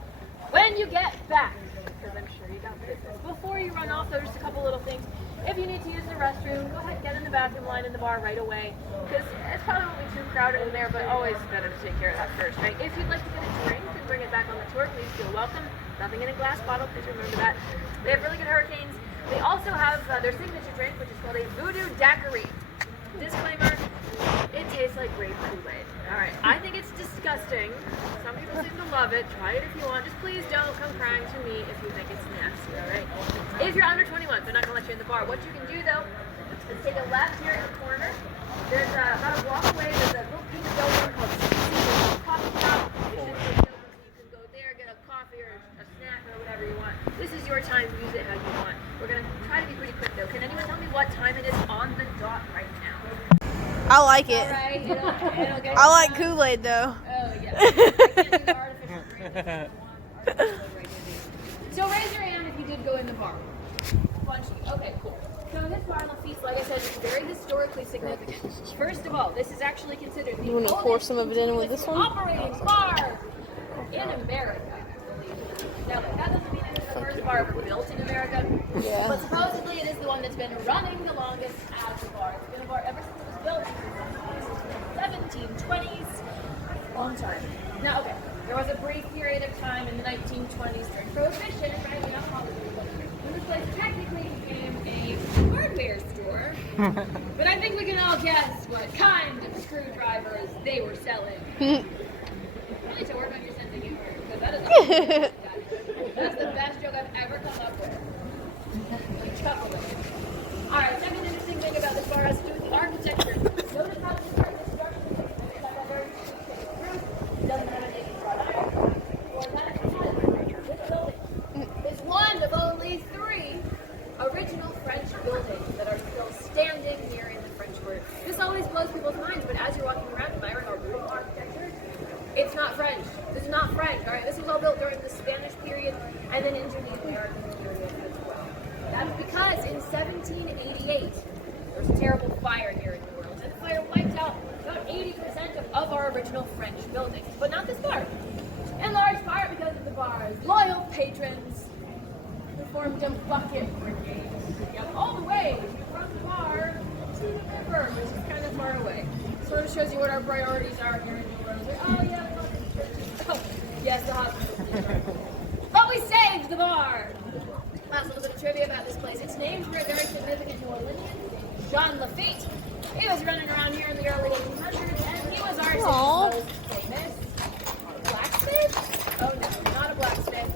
when you get back, because I'm sure you got business. Before you run off, though, just a couple little things. If you need to use the restroom, go ahead and get in the bathroom line in the bar right away, because it's probably won't be too crowded in there, but always better to take care of that first, right? If you'd like to get a drink and bring it back on the tour, please feel welcome. Nothing in a glass bottle, please remember that. They have really good hurricanes. They also have their signature drink, which is called a Voodoo Daiquiri. Disclaimer, it tastes like grape Kool-Aid. Alright, I think it's disgusting. Some people seem to love it. Try it if you want. Just please don't come crying to me if you think it's nasty, alright? If you're under 21, they're not going to let you in the bar. What you can do, though, is take a left here in the corner. There's about a block away, there's a little pink building called CC's Coffee Shop. It should be open so you can go there, get a coffee or a snack or whatever you want. This is your time. Use it how you want. We're going to try to be pretty quick, though. Can anyone tell me what time it is on the dot right now? I like it. Alright, it'll get I like done. Kool-Aid though. Oh, yeah. I can't do the artificial drink if you want. Artificial drink. So raise your hand if you did go in the bar. A bunch of you. Okay, cool. So this bar, Lafitte's, like I said, is very historically significant. First of all, this is actually considered the You want to pour oldest some of it in with this one? operating bar in America. Now, that doesn't mean it's the first bar ever built in America. Yeah. But supposedly it is the one that's been running the longest as a bar. It's been a bar ever since it was built in the 1720s. Long time. Now, okay, there was a brief period of time in the 1920s during Prohibition, right? We don't call it when this place technically became a hardware store. But I think we can all guess what kind of screwdrivers they were selling. You need to work on your sense of humor, because that is awesome. That's the best joke I've ever come up with. Chuckling. Alright, second interesting thing about this bar has to do with the architecture. Notice how this part is structured. It's like a very shaped roof. It doesn't have anything front iron. Or that it has. This building is one of only 3 original French buildings that are still standing here in the French Quarter. This always blows people's minds, but as you're walking around admiring our beautiful architecture, it's not French. This is not French, alright? This was all built during the Spanish period and then into the American period as well. That's because in 1788, there was a terrible fire here in New Orleans, and the fire wiped out about 80% of our original French buildings, but not this bar. In large part because of the bar's loyal patrons who formed a bucket brigade to get all the way from the bar to the river, which is kind of far away. Sort of shows you what our priorities are here in New Orleans. Like, oh yeah, we want the churches. Oh, yes, the hospital. But we saved the bar! Last little bit of trivia about this place. It's named for a very significant New Orleanian, Jean Lafitte. He was running around here in the early 1800s, and he was our city's most famous blacksmith? Oh no, not a blacksmith.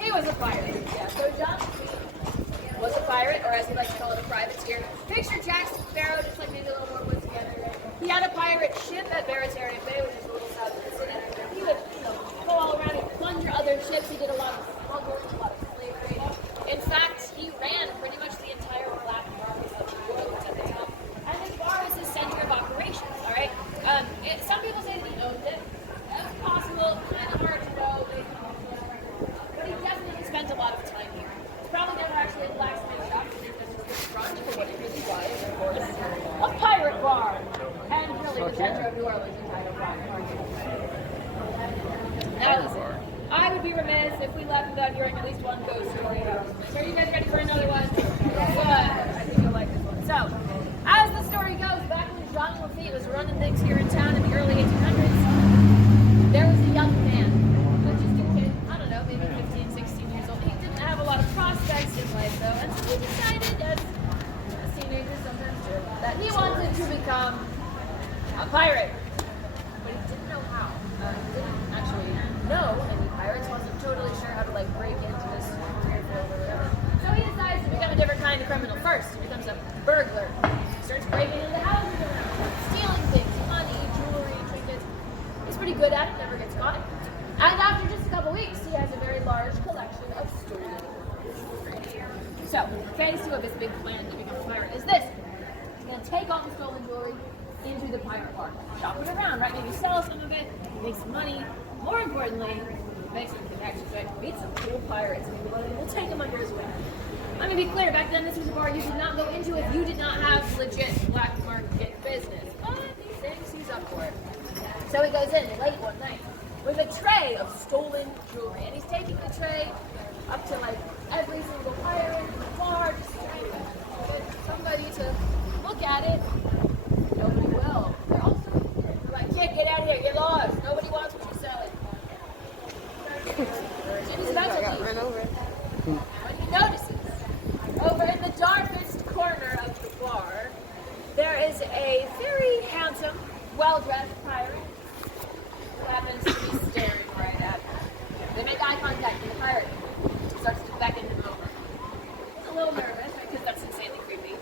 He was a pirate. Yeah, so Jean Lafitte was a pirate, or as he likes to call it, a privateer. Picture Jack Sparrow, just like maybe a little more put together. Right? He had a pirate ship at Baratarian Bay, which is a little south of the city. He would, go all around and plunder other ships. He did a lot of smuggling, a lot of slave trading. In fact, he ran pretty much the entire black market of New Orleans at the time. And this bar is the center of operations, alright? Some people Now listen, I would be remiss if we left without hearing at least one ghost story about this. Are you guys ready for another one? I think you'll like this one. So, as the story goes, back when Jean Lafitte was running things here in town in the early 1800s, there was a young man, just a kid, I don't know, maybe 15, 16 years old. He didn't have a lot of prospects in life, though, and so he decided, as teenagers sometimes do, that he wanted to become a pirate. But he didn't know how. He didn't actually know any pirates, wasn't totally sure how to like break into this field or whatever. So he decides to become a different kind of criminal first. He becomes a burglar. He starts breaking into houses and stealing things, money, jewelry, trinkets. He's pretty good at it, never gets caught. And after just a couple weeks, he has a very large collection of stolen jewelry. So, phase 2 of his big plan to become a pirate is this. He's going to take all the stolen jewelry into the pirate bar. Shop it around, right? Maybe sell some of it, make some money. More importantly, make some connections, right? Meet some cool pirates. Maybe one of them will take them under his wing. Let me be clear, back then this was a bar you did not go into if you did not have legit black market business. But these days he's up for it. So he goes in late one night with a tray of stolen jewelry. And he's taking the tray up to like every single pirate in the bar, just trying to get somebody to look at it. Nobody will. They're also like, kid, get out of here, get lost. Nobody wants what you're selling. Jimmy's about to leave. Run over. When he notices, over in the darkest corner of the bar, there is a very handsome, well-dressed pirate who happens to be staring right at him. They make eye contact with the pirate. He starts to beckon him over. He's a little nervous, right, because that's insanely creepy.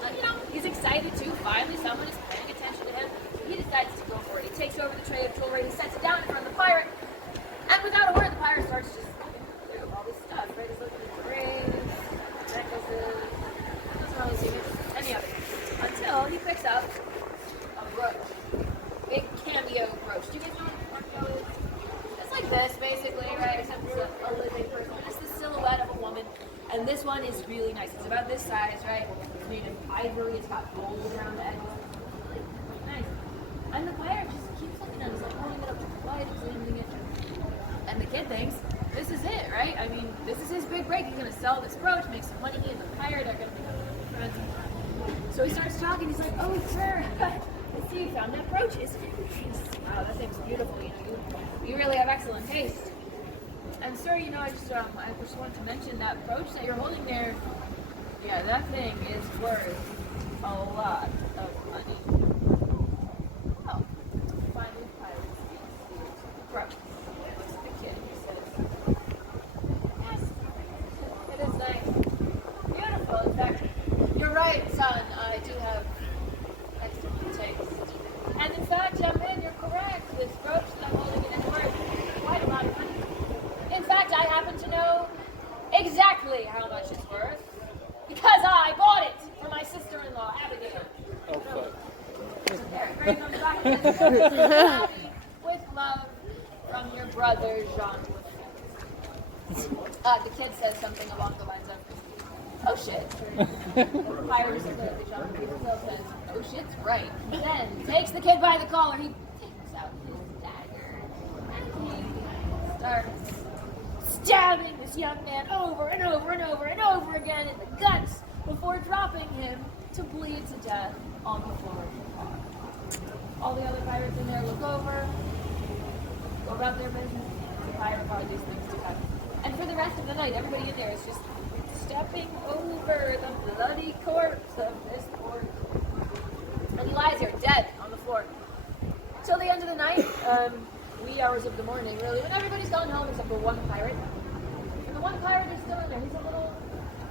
But, you know, he's excited too. Finally, someone is paying attention to him. So he decides to go for it. He takes over the tray of jewelry, he sets it down in front of the pirate, and without a word, the pirate starts just looking through all this stuff, right? He's looking at rings, necklaces, doesn't really see any of it. Until he picks up a brooch. Big cameo brooch. Do you guys know what a cameo is? It's like this, basically, right? Except it's a living person. It's the silhouette of a woman. And this one is really nice. It's about this size, right? It's made of ivory. It's got gold around the edges. It's really nice. And the pirate just keeps looking at it. He's like holding it up to the light, examining it. And the kid thinks, this is it, right? I mean, this is his big break. He's going to sell this brooch, make some money. He and the pirate are going to become friends. So he starts talking. He's like, oh, sir, I see you found that brooch. It's wow, that thing's beautiful. You know, you really have excellent taste. And sir, you know, I just wanted to mention that brooch that you're holding there. Yeah, that thing is worth a lot of money. Oh, finally, the pirate speaks. Brooch. The kid, he says, yes, it is nice. Beautiful. In fact, you're right, son. I do have excellent taste. And in fact, young man, you're correct. This brooch that I'm holding it is worth quite a lot of money. In fact, I happen to know exactly how much it's worth because I bought it for my sister-in-law, Abigail. Oh, fuck. There, Gray comes back and says, with love from your brother, Jean. The kid says something along the lines of, oh shit. The pirate is clearly Jean. Still says, oh shit's right. Then takes the kid by the collar. He takes out his dagger and he starts stabbing this young man over and over and over and over again in the guts before dropping him to bleed to death on the floor of the bar. All the other pirates in there look over, go about their business. The pirate bar, these things to happen. And for the rest of the night, everybody in there is just stepping over the bloody corpse of this poor kid. And he lies here dead on the floor. Till the end of the night, wee hours of the morning, really, when everybody's gone home except for one pirate. And the one pirate is still in there. He's a little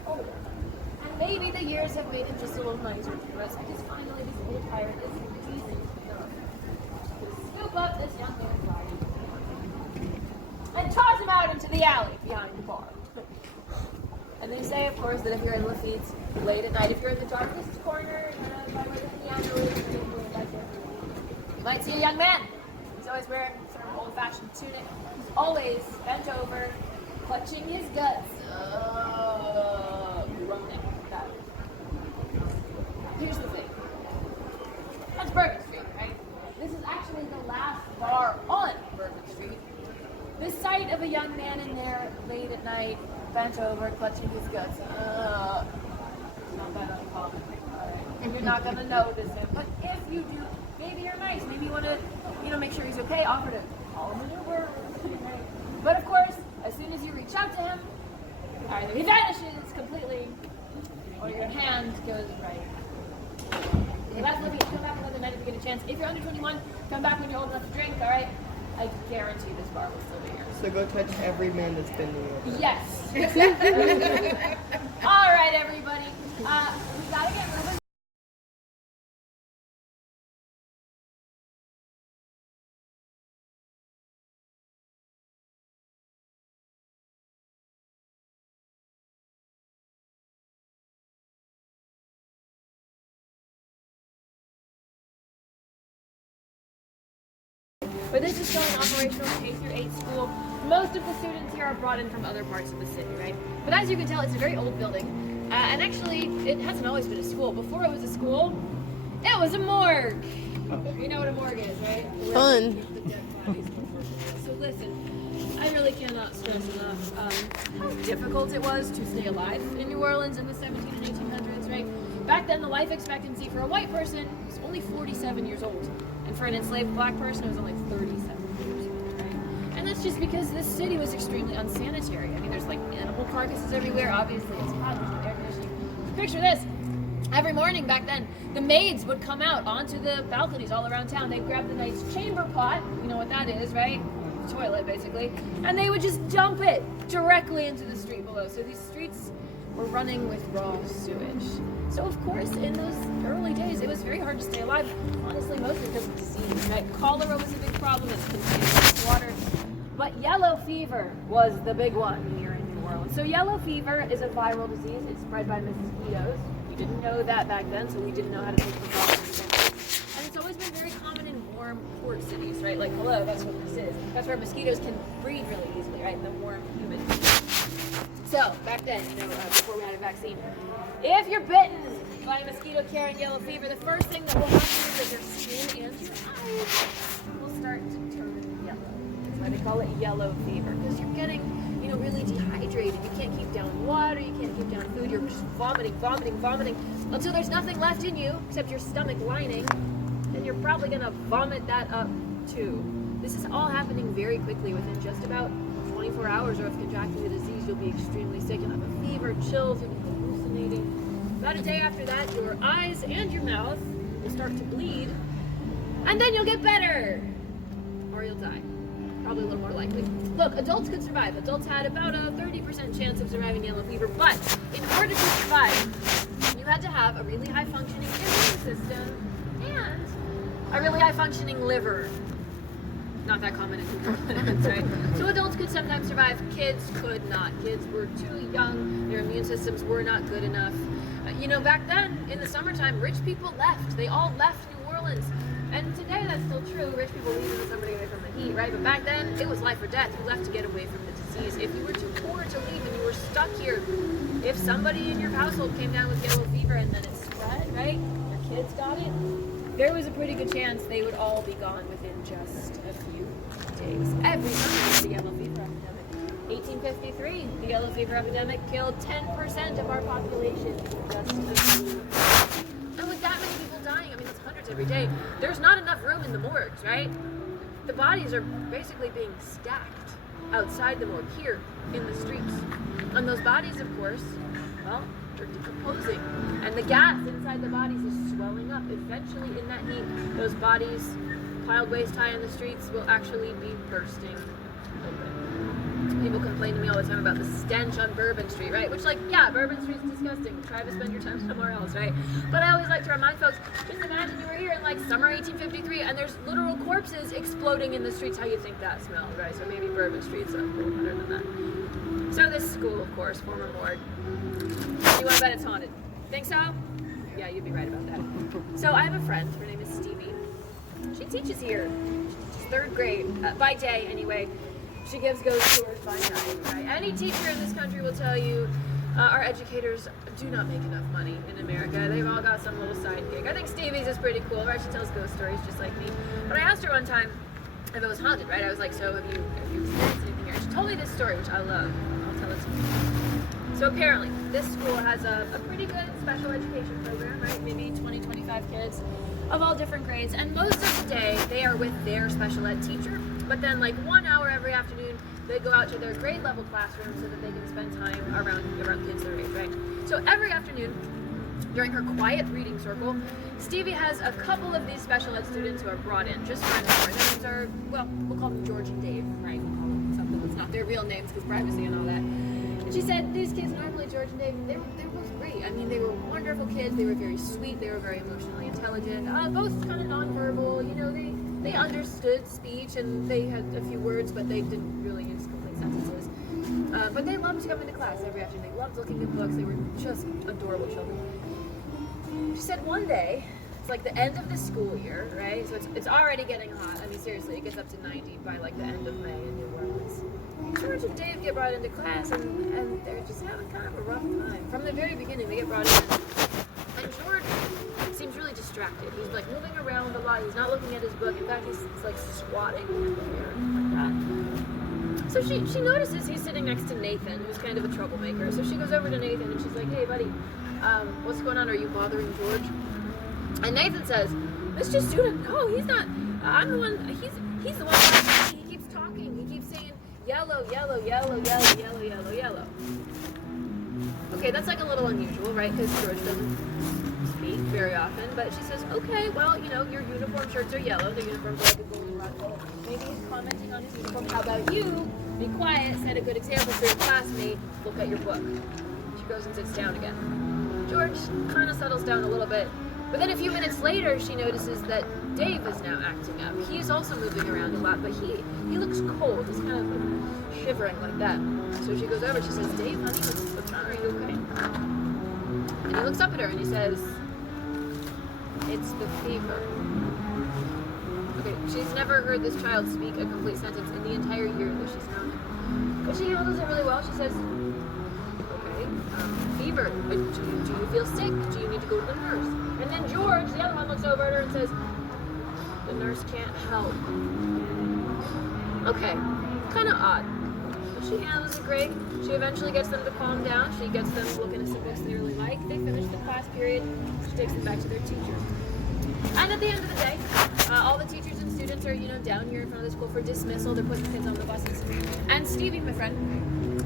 older. And maybe the years have made him just a little nicer to us because finally this little pirate is decent enough to scoop up this young man's body and toss him out into the alley behind the bar. And they say, of course, that if you're in Lafitte's late at night, if you're in the darkest corner, by where the piano is, you might see a young man. He's always wearing sort of old-fashioned tunic. He's always bent over, clutching his guts, groaning. Here's the thing. That's Bourbon Street, right? This is actually the last bar on Bourbon Street. sight of a young man in there late at night, bent over, clutching his guts. Not that uncommon. Alright. You're not gonna notice him. But if you do, maybe you're nice. Maybe you wanna, make sure he's okay. Offer to call him an Uber. Right? But of course, as soon as you reach out to him, either he vanishes completely, or your hand goes right. So that's looking. Come back another night if you get a chance. If you're under 21, come back when you're old enough to drink. All right. I guarantee this bar will still be here. So go touch every man that's been to you. Yes. All right, everybody. We gotta get moving. But this is still an operational K through 8 school. Most of the students here are brought in from other parts of the city, right? But as you can tell, it's a very old building. And actually, it hasn't always been a school. Before it was a school, it was a morgue. You know what a morgue is, right? Fun. So listen, I really cannot stress enough how difficult it was to stay alive in New Orleans in the 1700s and 1800s, right? Back then, the life expectancy for a white person was only 47 years old. And for an enslaved black person, it was only 37 years old, right? And that's just because this city was extremely unsanitary. I mean, there's like animal carcasses everywhere. Obviously, it's hot, there's no air conditioning. Picture this. Every morning back then, the maids would come out onto the balconies all around town. They'd grab the nice chamber pot, you know what that is, right? Toilet, basically. And they would just dump it directly into the street below. So these streets were running with raw sewage. So of course, in those early days, it was very hard to stay alive. Honestly, mostly because of disease, right? Cholera was a big problem. It's contaminated water. But yellow fever was the big one here in New Orleans. So yellow fever is a viral disease. It's spread by mosquitoes. We didn't know that back then, so we didn't know how to take precautions against it. And it's always been very common in warm port cities, right? Like, hello, that's what this is. That's where mosquitoes can breed really easily, right? The warm, humid. So, back then, before we had a vaccine, if you're bitten by a mosquito carrying yellow fever, the first thing that will happen is that your skin and your eyes will start to turn yellow. That's why they call it yellow fever, because you're getting, really dehydrated. You can't keep down water, you can't keep down food, you're just vomiting, until there's nothing left in you except your stomach lining, and you're probably gonna vomit that up too. This is all happening very quickly within just about 24 hours, or if contracting the disease, you'll be extremely sick and have a fever, chills, you'll be hallucinating. About a day after that, your eyes and your mouth will start to bleed, and then you'll get better, or you'll die. Probably a little more likely. Look, adults could survive. Adults had about a 30% chance of surviving yellow fever, but in order to survive, you had to have a really high functioning immune system and a really high functioning liver. Not that common in New Orleans, right? So adults could sometimes survive, kids could not. Kids were too young, their immune systems were not good enough. Back then, in the summertime, rich people left. They all left New Orleans. And today that's still true. Rich people leave in the summer to get away from the heat, right? But back then, it was life or death. You left to get away from the disease. If you were too poor to leave and you were stuck here, if somebody in your household came down with yellow fever and then it spread, right? Your kids got it. There was a pretty good chance they would all be gone within just a few days. Every summer was the yellow fever epidemic. 1853, the yellow fever epidemic killed 10% of our population in just a few. And with that many people dying, that's hundreds every day, there's not enough room in the morgues, right? The bodies are basically being stacked outside the morgue here in the streets. And those bodies, of course, they're decomposing. And the gas inside the bodies is swelling up. Eventually, in that heat, those bodies piled waist high in the streets will actually be bursting open. People complain to me all the time about the stench on Bourbon Street, right? Which, Bourbon Street's disgusting. Try to spend your time somewhere else, right? But I always like to remind folks, just imagine you were here in summer 1853 and there's literal corpses exploding in the streets. How you think that smelled, right? So maybe Bourbon Street's a little better than that. So this school, of course, former morgue. You want to bet it's haunted? Think so? Yeah, you'd be right about that. So I have a friend. Her name is Stevie. She teaches here. She's third grade, by day anyway. She gives ghost tours by night, right? Any teacher in this country will tell you our educators do not make enough money in America. They've all got some little side gig. I think Stevie's is pretty cool, right? She tells ghost stories just like me. But I asked her one time if it was haunted, right? I was like, so have you experienced anything here? story, which I love. I'll tell it to you. So apparently, this school has a pretty good special education program, right? Maybe 20, 25 kids of all different grades. And most of the day, they are with their special ed teacher. But then like 1 hour every afternoon, they go out to their grade level classroom so that they can spend time around kids their age, right? So every afternoon, during her quiet reading circle, Stevie has a couple of these special ed students who are brought in just for an hour. Their names are, well, we'll call them George and Dave, right? We'll call them something that's not their real names because privacy and all that. And she said these kids, normally George and Dave, they were both great. I mean, they were wonderful kids. They were very sweet. They were very emotionally intelligent. Both kind of nonverbal. You know, they understood speech and they had a few words, but they didn't really use complete sentences. But they loved coming to class every afternoon. They loved looking at books. They were just adorable children. She said one day, it's like the end of the school year, right? So it's already getting hot. I mean, seriously, it gets up to 90 by like the end of May in New Orleans. George and Dave get brought into class and they're just having kind of a rough time. From the very beginning, they get brought in. And George seems really distracted. He's like moving around a lot. He's not looking at his book. In fact, he's like swatting in the air like that. So she notices he's sitting next to Nathan, who's kind of a troublemaker. So she goes over to Nathan and she's like, hey, buddy, what's going on? Are you bothering George? And Nathan says, Mr. Student, no, he's not. I'm the one. He's the one. He keeps talking. He keeps saying yellow, yellow, yellow, yellow, yellow, yellow, yellow. Okay, that's like a little unusual, right? Because George doesn't speak very often. But she says, okay, well, you know, your uniform shirts are yellow. The uniforms are like a goldenrod color. Maybe he's commenting on his uniform. How about you? Be quiet. Set a good example for your classmate. Look at your book. She goes and sits down again. George kind of settles down a little bit. But then a few minutes later, she notices that Dave is now acting up. He's also moving around a lot, but he looks cold. He's kind of shivering like that. So she goes over, she says, Dave, honey, what's wrong? Are you okay? And he looks up at her and he says, it's the fever. Okay, she's never heard this child speak a complete sentence in the entire year that she's known him. But she handles it really well. She says, fever. Do you feel sick? Do you need to go to the nurse? And then George, the other one, looks over at her and says, the nurse can't help. Okay, kind of odd. But she handles it great. She eventually gets them to calm down. She gets them looking at some books they really like. They finish the class period. She takes them back to their teacher. And at the end of the day, all the teachers and students are, you know, down here in front of the school for dismissal. They're putting the kids on the buses. And Stevie, my friend,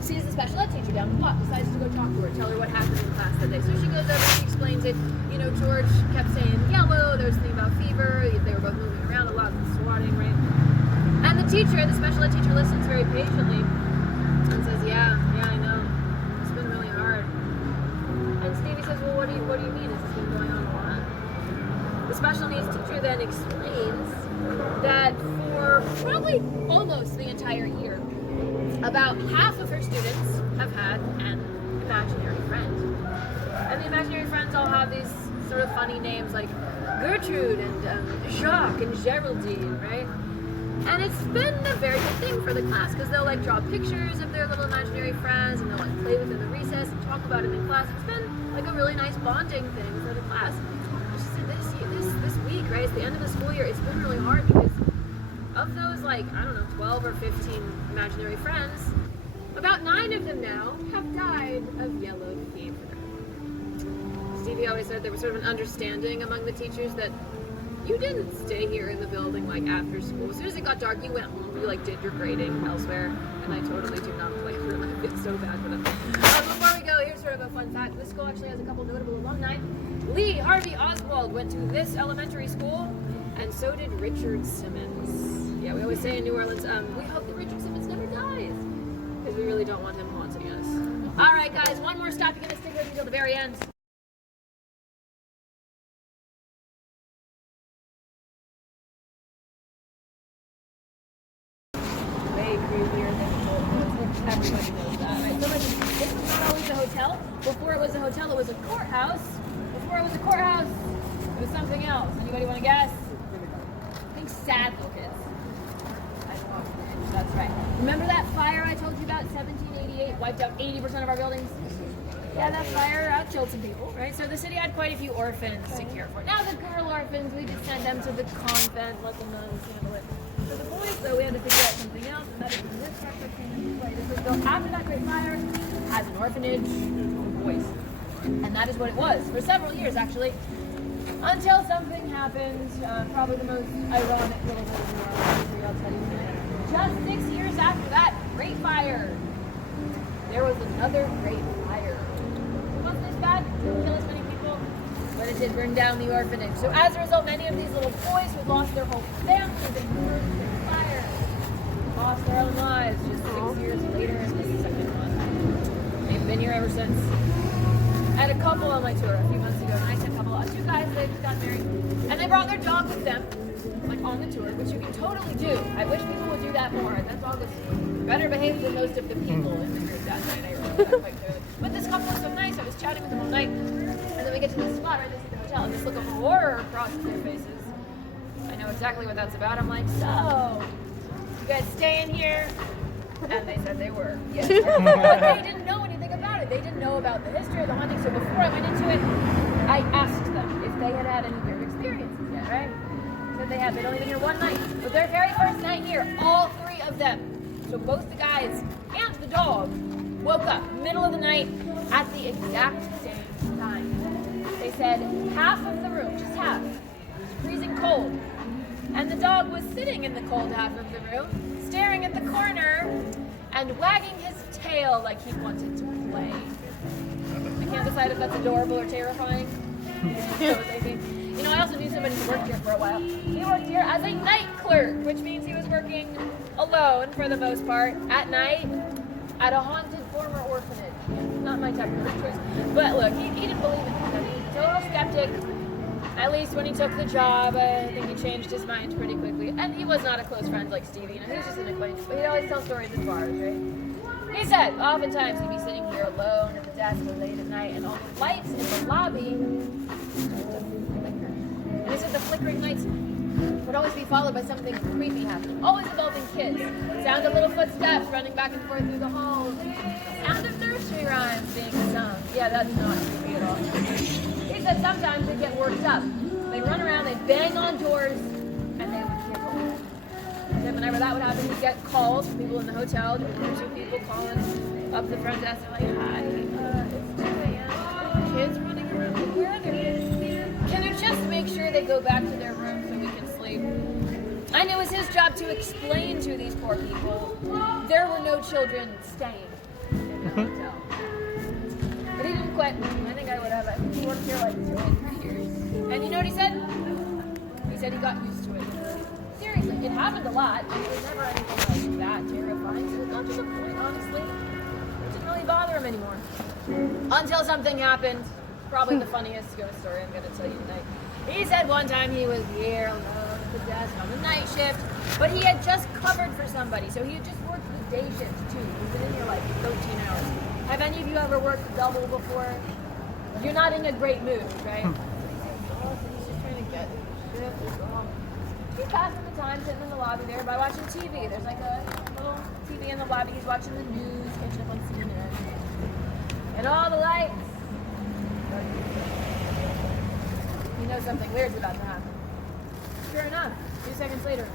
sees the special ed teacher down the block, decides to go talk to her, tell her what happened in class that day. So she goes over, she explains it. You know, George kept saying yellow, there was something about fever, they were both moving around a lot, swatting, right? And the teacher, the special ed teacher, listens very patiently and says, yeah, I know. It's been really hard. And Stevie says, well, what do you mean? Has this been going on a lot? The special needs teacher then explains that for probably almost the entire year, about half of her students have had an imaginary friend. And the imaginary friends all have these sort of funny names like Gertrude and Jacques and Geraldine, right? And it's been a very good thing for the class because they'll like draw pictures of their little imaginary friends and they'll like play with in the recess and talk about them in class. It's been like a really nice bonding thing for the class. She said this week, right? It's the end of the school year. It's been really hard because of those, like, I don't know, 12 or 15 imaginary friends, about 9 of them now have died of yellow fever. Stevie always said there was sort of an understanding among the teachers that you didn't stay here in the building, like, after school. As soon as it got dark, you went home, you, like, did your grading elsewhere, and I totally do not blame them. I feel so bad for them. Before we go, here's sort of a fun fact. This school actually has a couple notable alumni. Lee Harvey Oswald went to this elementary school, and so did Richard Simmons. Yeah, we always say in New Orleans, we hope that Richard Simmons never dies, because we really don't want him haunting us. All right, guys, one more stop. You're going to stick with me until the very end. Way creepier than everybody knows that, right? So listen, this was not always a hotel. Before it was a hotel, it was a courthouse. Before it was a courthouse, it was something else. Anybody want to guess? I think Saddle Kids. That's right. Remember that fire I told you about, 1788, wiped out 80% of our buildings? Yeah, that fire killed some people, right? So the city had quite a few orphans to care for. Now the girl orphans, we just send them to the convent, let the nuns handle it. For the boys, though, we had to figure out something else, and that is when this record came into play. way. This was built after that Great Fire as an orphanage for boys. And that is what it was for several years, actually. Until something happened, probably the most ironic little bit of our history, I'll tell you. Just 6 years after that Great Fire, there was another Great Fire. It wasn't as bad, didn't kill as many people, but it did burn down the orphanage. So as a result, many of these little boys who lost their whole families in the first Great Fire lost their own lives just 6 years later in the second one. They've been here ever since. I had a couple on my tour a few months ago, a nice couple, two guys that just got married, and they brought their dog with them, like on the tour, which you can totally do. I wish people would do that more. That dog was better behaved than most of the people in the group that night. I remember that quite clearly. But this couple was so nice. I was chatting with them all night, and then we get to the spot right next to the hotel, and this look of horror across their faces. I know exactly what that's about. I'm like, so, you guys staying here? And they said they were. Yes. But they didn't know anything about it. They didn't know about the history of the haunting. So before I went into it, I asked them if they had had any weird experiences yet, right? They said they had. They'd only been here one night. But their very first night here, all three of them, so both the guys and the dog, woke up middle of the night at the exact same time. They said half of the room, just half, was freezing cold. And the dog was sitting in the cold half of the room, staring at the corner and wagging his tail like he wanted to play. I can't decide if that's adorable or terrifying. You know, I also knew somebody who worked here for a while. He worked here as a night clerk, which means he was working alone for the most part at night at a haunted former orphanage. Not my type of choice. But look, he didn't believe in it. I mean, total skeptic. At least when he took the job, I think he changed his mind pretty quickly. And he was not a close friend like Stevie. You know, he was just an acquaintance. But he'd always tell stories in bars, right? He said, oftentimes he'd be sitting here alone at the desk late at night, and all the lights in the lobby started to flicker. And he said the flickering lights would always be followed by something creepy happening. Always involving kids. Sound of little footsteps running back and forth through the halls. Sound of nursery rhymes being sung. Yeah, that's not creepy at all. He said sometimes they'd get worked up. They'd run around, they'd bang on doors, and they would giggle. And then whenever that would happen, he'd get calls from people in the hotel, one or two people calling up the front desk. They're like, hi, it's 2 a.m. Kids running around. Where are their kids? Can you just make sure they go back to their room so we can sleep? And it was his job to explain to these poor people there were no children staying in the hotel. But he didn't quit. I think I would have. I think he worked here like 2 or 3 years. And you know what he said? He said he got used to it. Seriously, it happened a lot. It was never anything like that terrifying. So it got to the point, honestly, it didn't really bother him anymore. Until something happened. Probably the funniest ghost story I'm going to tell you tonight. He said one time he was here alone at the desk on the night shift, but he had just covered for somebody. So he had just worked the day shift too. He's been in here like 13 hours. Have any of you ever worked double before? You're not in a great mood, right? He's just trying to get shift. He's passing the time sitting in the lobby there by watching TV. There's like a little TV in the lobby. He's watching the news, catching up on CNN. And all the lights. You know something weird's about to happen. Sure enough, 2 seconds later,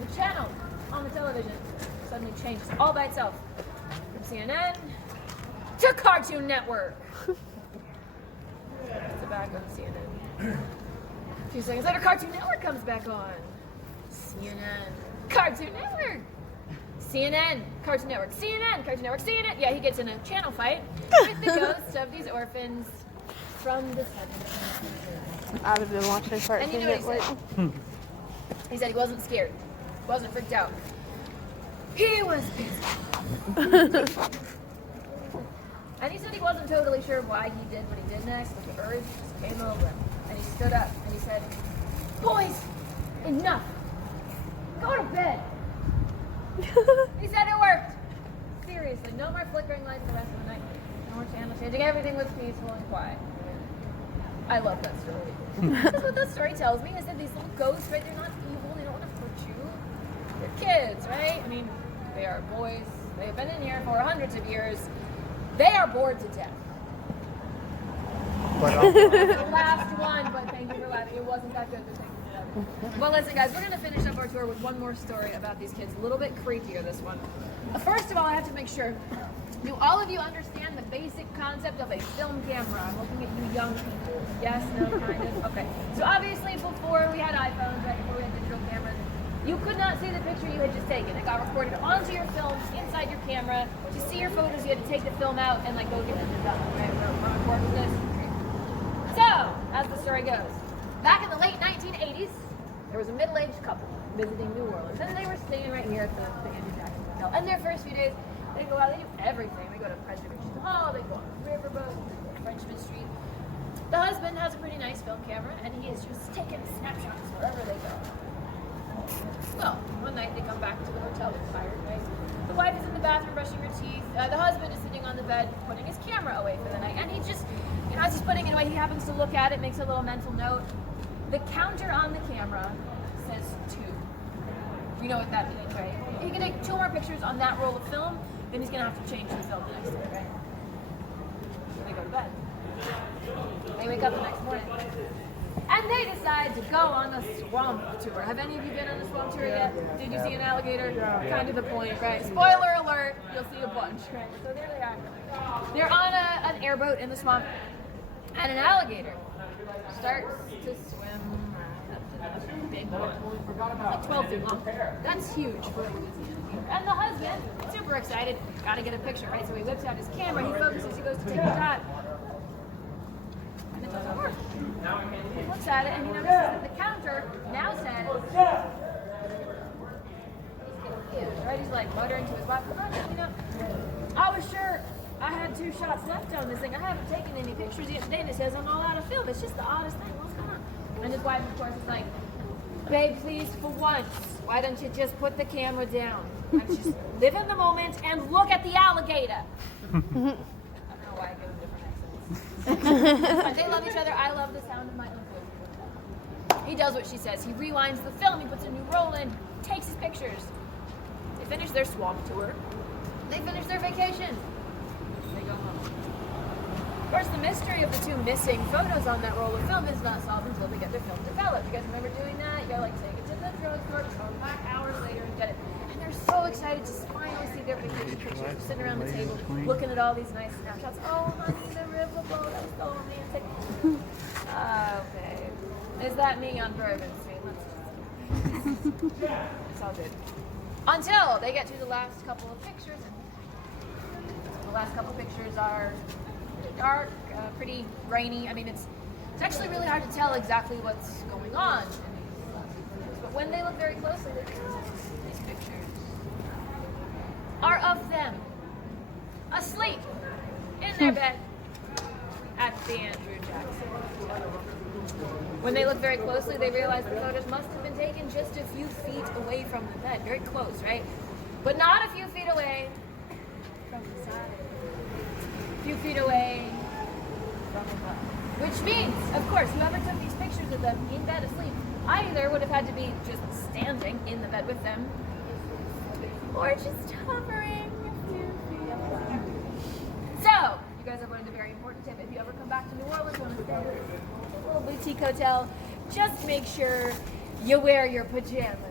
the channel on the television suddenly changed all by itself. From CNN to Cartoon Network. It's back on CNN. A few seconds later, Cartoon Network comes back on. CNN. Cartoon Network. CNN. Cartoon Network. CNN. Cartoon Network. CNN. Yeah, he gets in a channel fight with the ghosts of these orphans from the 70s. I would have been watching Cartoon And you know what Network. he said? He said he wasn't scared. Wasn't freaked out. He was pissed. And he said he wasn't totally sure why he did what he did next, but the urge just came over him. And he stood up and he said, "Boys, enough. Go to bed." He said it worked. Seriously, no more flickering lights the rest of the night. No more channel changing. Everything was peaceful and quiet. I love that story. That's what that story tells me, is that these little ghosts, right, they're not evil, they don't want to hurt you. They're kids, right? I mean, they are boys. They've been in here for hundreds of years. They are bored to death. But The last one, but thank you for laughing. It wasn't that good, but thank you for Well, listen, guys, we're going to finish up our tour with one more story about these kids. A little bit creepier, this one. First of all, I have to make sure, do all of you understand the basic concept of a film camera? I'm looking at you young people. Yes, no, kind of? Okay. So obviously, before we had iPhones, right, before we had digital cameras, you could not see the picture you had just taken. It got recorded onto your film, inside your camera. To see your photos, you had to take the film out and, like, go get it done, right? We're on board with this? So, as the story goes, back in the late 1980s, there was a middle-aged couple visiting New Orleans, and they were staying right here at the Andrew Jackson Hotel. And their first few days, they go out, they do everything. They go to Preservation Hall, they go on the riverboat, they go to Frenchman Street. The husband has a pretty nice film camera, and he is just taking snapshots wherever they go. Well, one night they come back to the hotel, they're tired, right? The wife is in the bathroom brushing her teeth. The husband is sitting on the bed, putting his camera away for the night. And he just, as he's putting it away, he happens to look at it, makes a little mental note. The counter on the camera says 2. You know what that means, right? He can take 2 more pictures on that roll of film, then he's gonna have to change the film the next day, right? So they go to bed. They wake up the next morning. And they decide to go on a swamp tour. Have any of you been on a swamp tour yet? Did you see an alligator? Kind of the point, right? Spoiler alert, you'll see a bunch, right? So there they are. They're on an airboat in the swamp, and an alligator starts to swim up to the big boat. Like 12 feet long. That's huge for a Louisiana. And the husband, super excited, gotta get a picture, right? So he whips out his camera, he focuses, he goes to take a shot. And it doesn't work. He looks at it and he notices that the counter now says, he's confused, right? He's like muttering to his wife, I was sure I had 2 shots left on this thing. I haven't taken any pictures yet today, and it says I'm all out of film. It's just the oddest thing. What's going on? And his wife, of course, is like, babe, please, for once, why don't you just put the camera down? And just live in the moment and look at the alligator. I don't know why I give them different accents. They love each other. I love the sound of my uncle. He does what she says. He rewinds the film. He puts a new roll in, takes his pictures. They finish their swamp tour. They finish their vacation. They go home. Of course, the mystery of the 2 missing photos on that roll of film is not solved until they get their film developed. You guys remember doing that? You gotta like take it to the drugstore, come back hours later and get it. And they're so excited to finally see their vacation pictures. They're sitting around the table, looking at all these nice snapshots. Oh, honey, the riverboat, that was so romantic. Okay. Is that me on Bourbon Street? It's all good. Until they get to the last couple of pictures, and the last couple of pictures are pretty dark, pretty rainy. I mean, it's actually really hard to tell exactly what's going on in these last pictures. But when they look very closely, they realize these pictures are of them asleep in their bed at the Andrew Jackson Hotel. When they look very closely, they realize the photos must have been taken just a few feet away from the bed. Very close, right? But not a few feet away from the side. A few feet away from above. Which means, of course, whoever took these pictures of them in bed asleep either would have had to be just standing in the bed with them or just hovering a few feet above. So, you guys have learned a very important tip. If you ever come back to New Orleans, want to stay at a little boutique hotel, just make sure you wear your pajamas.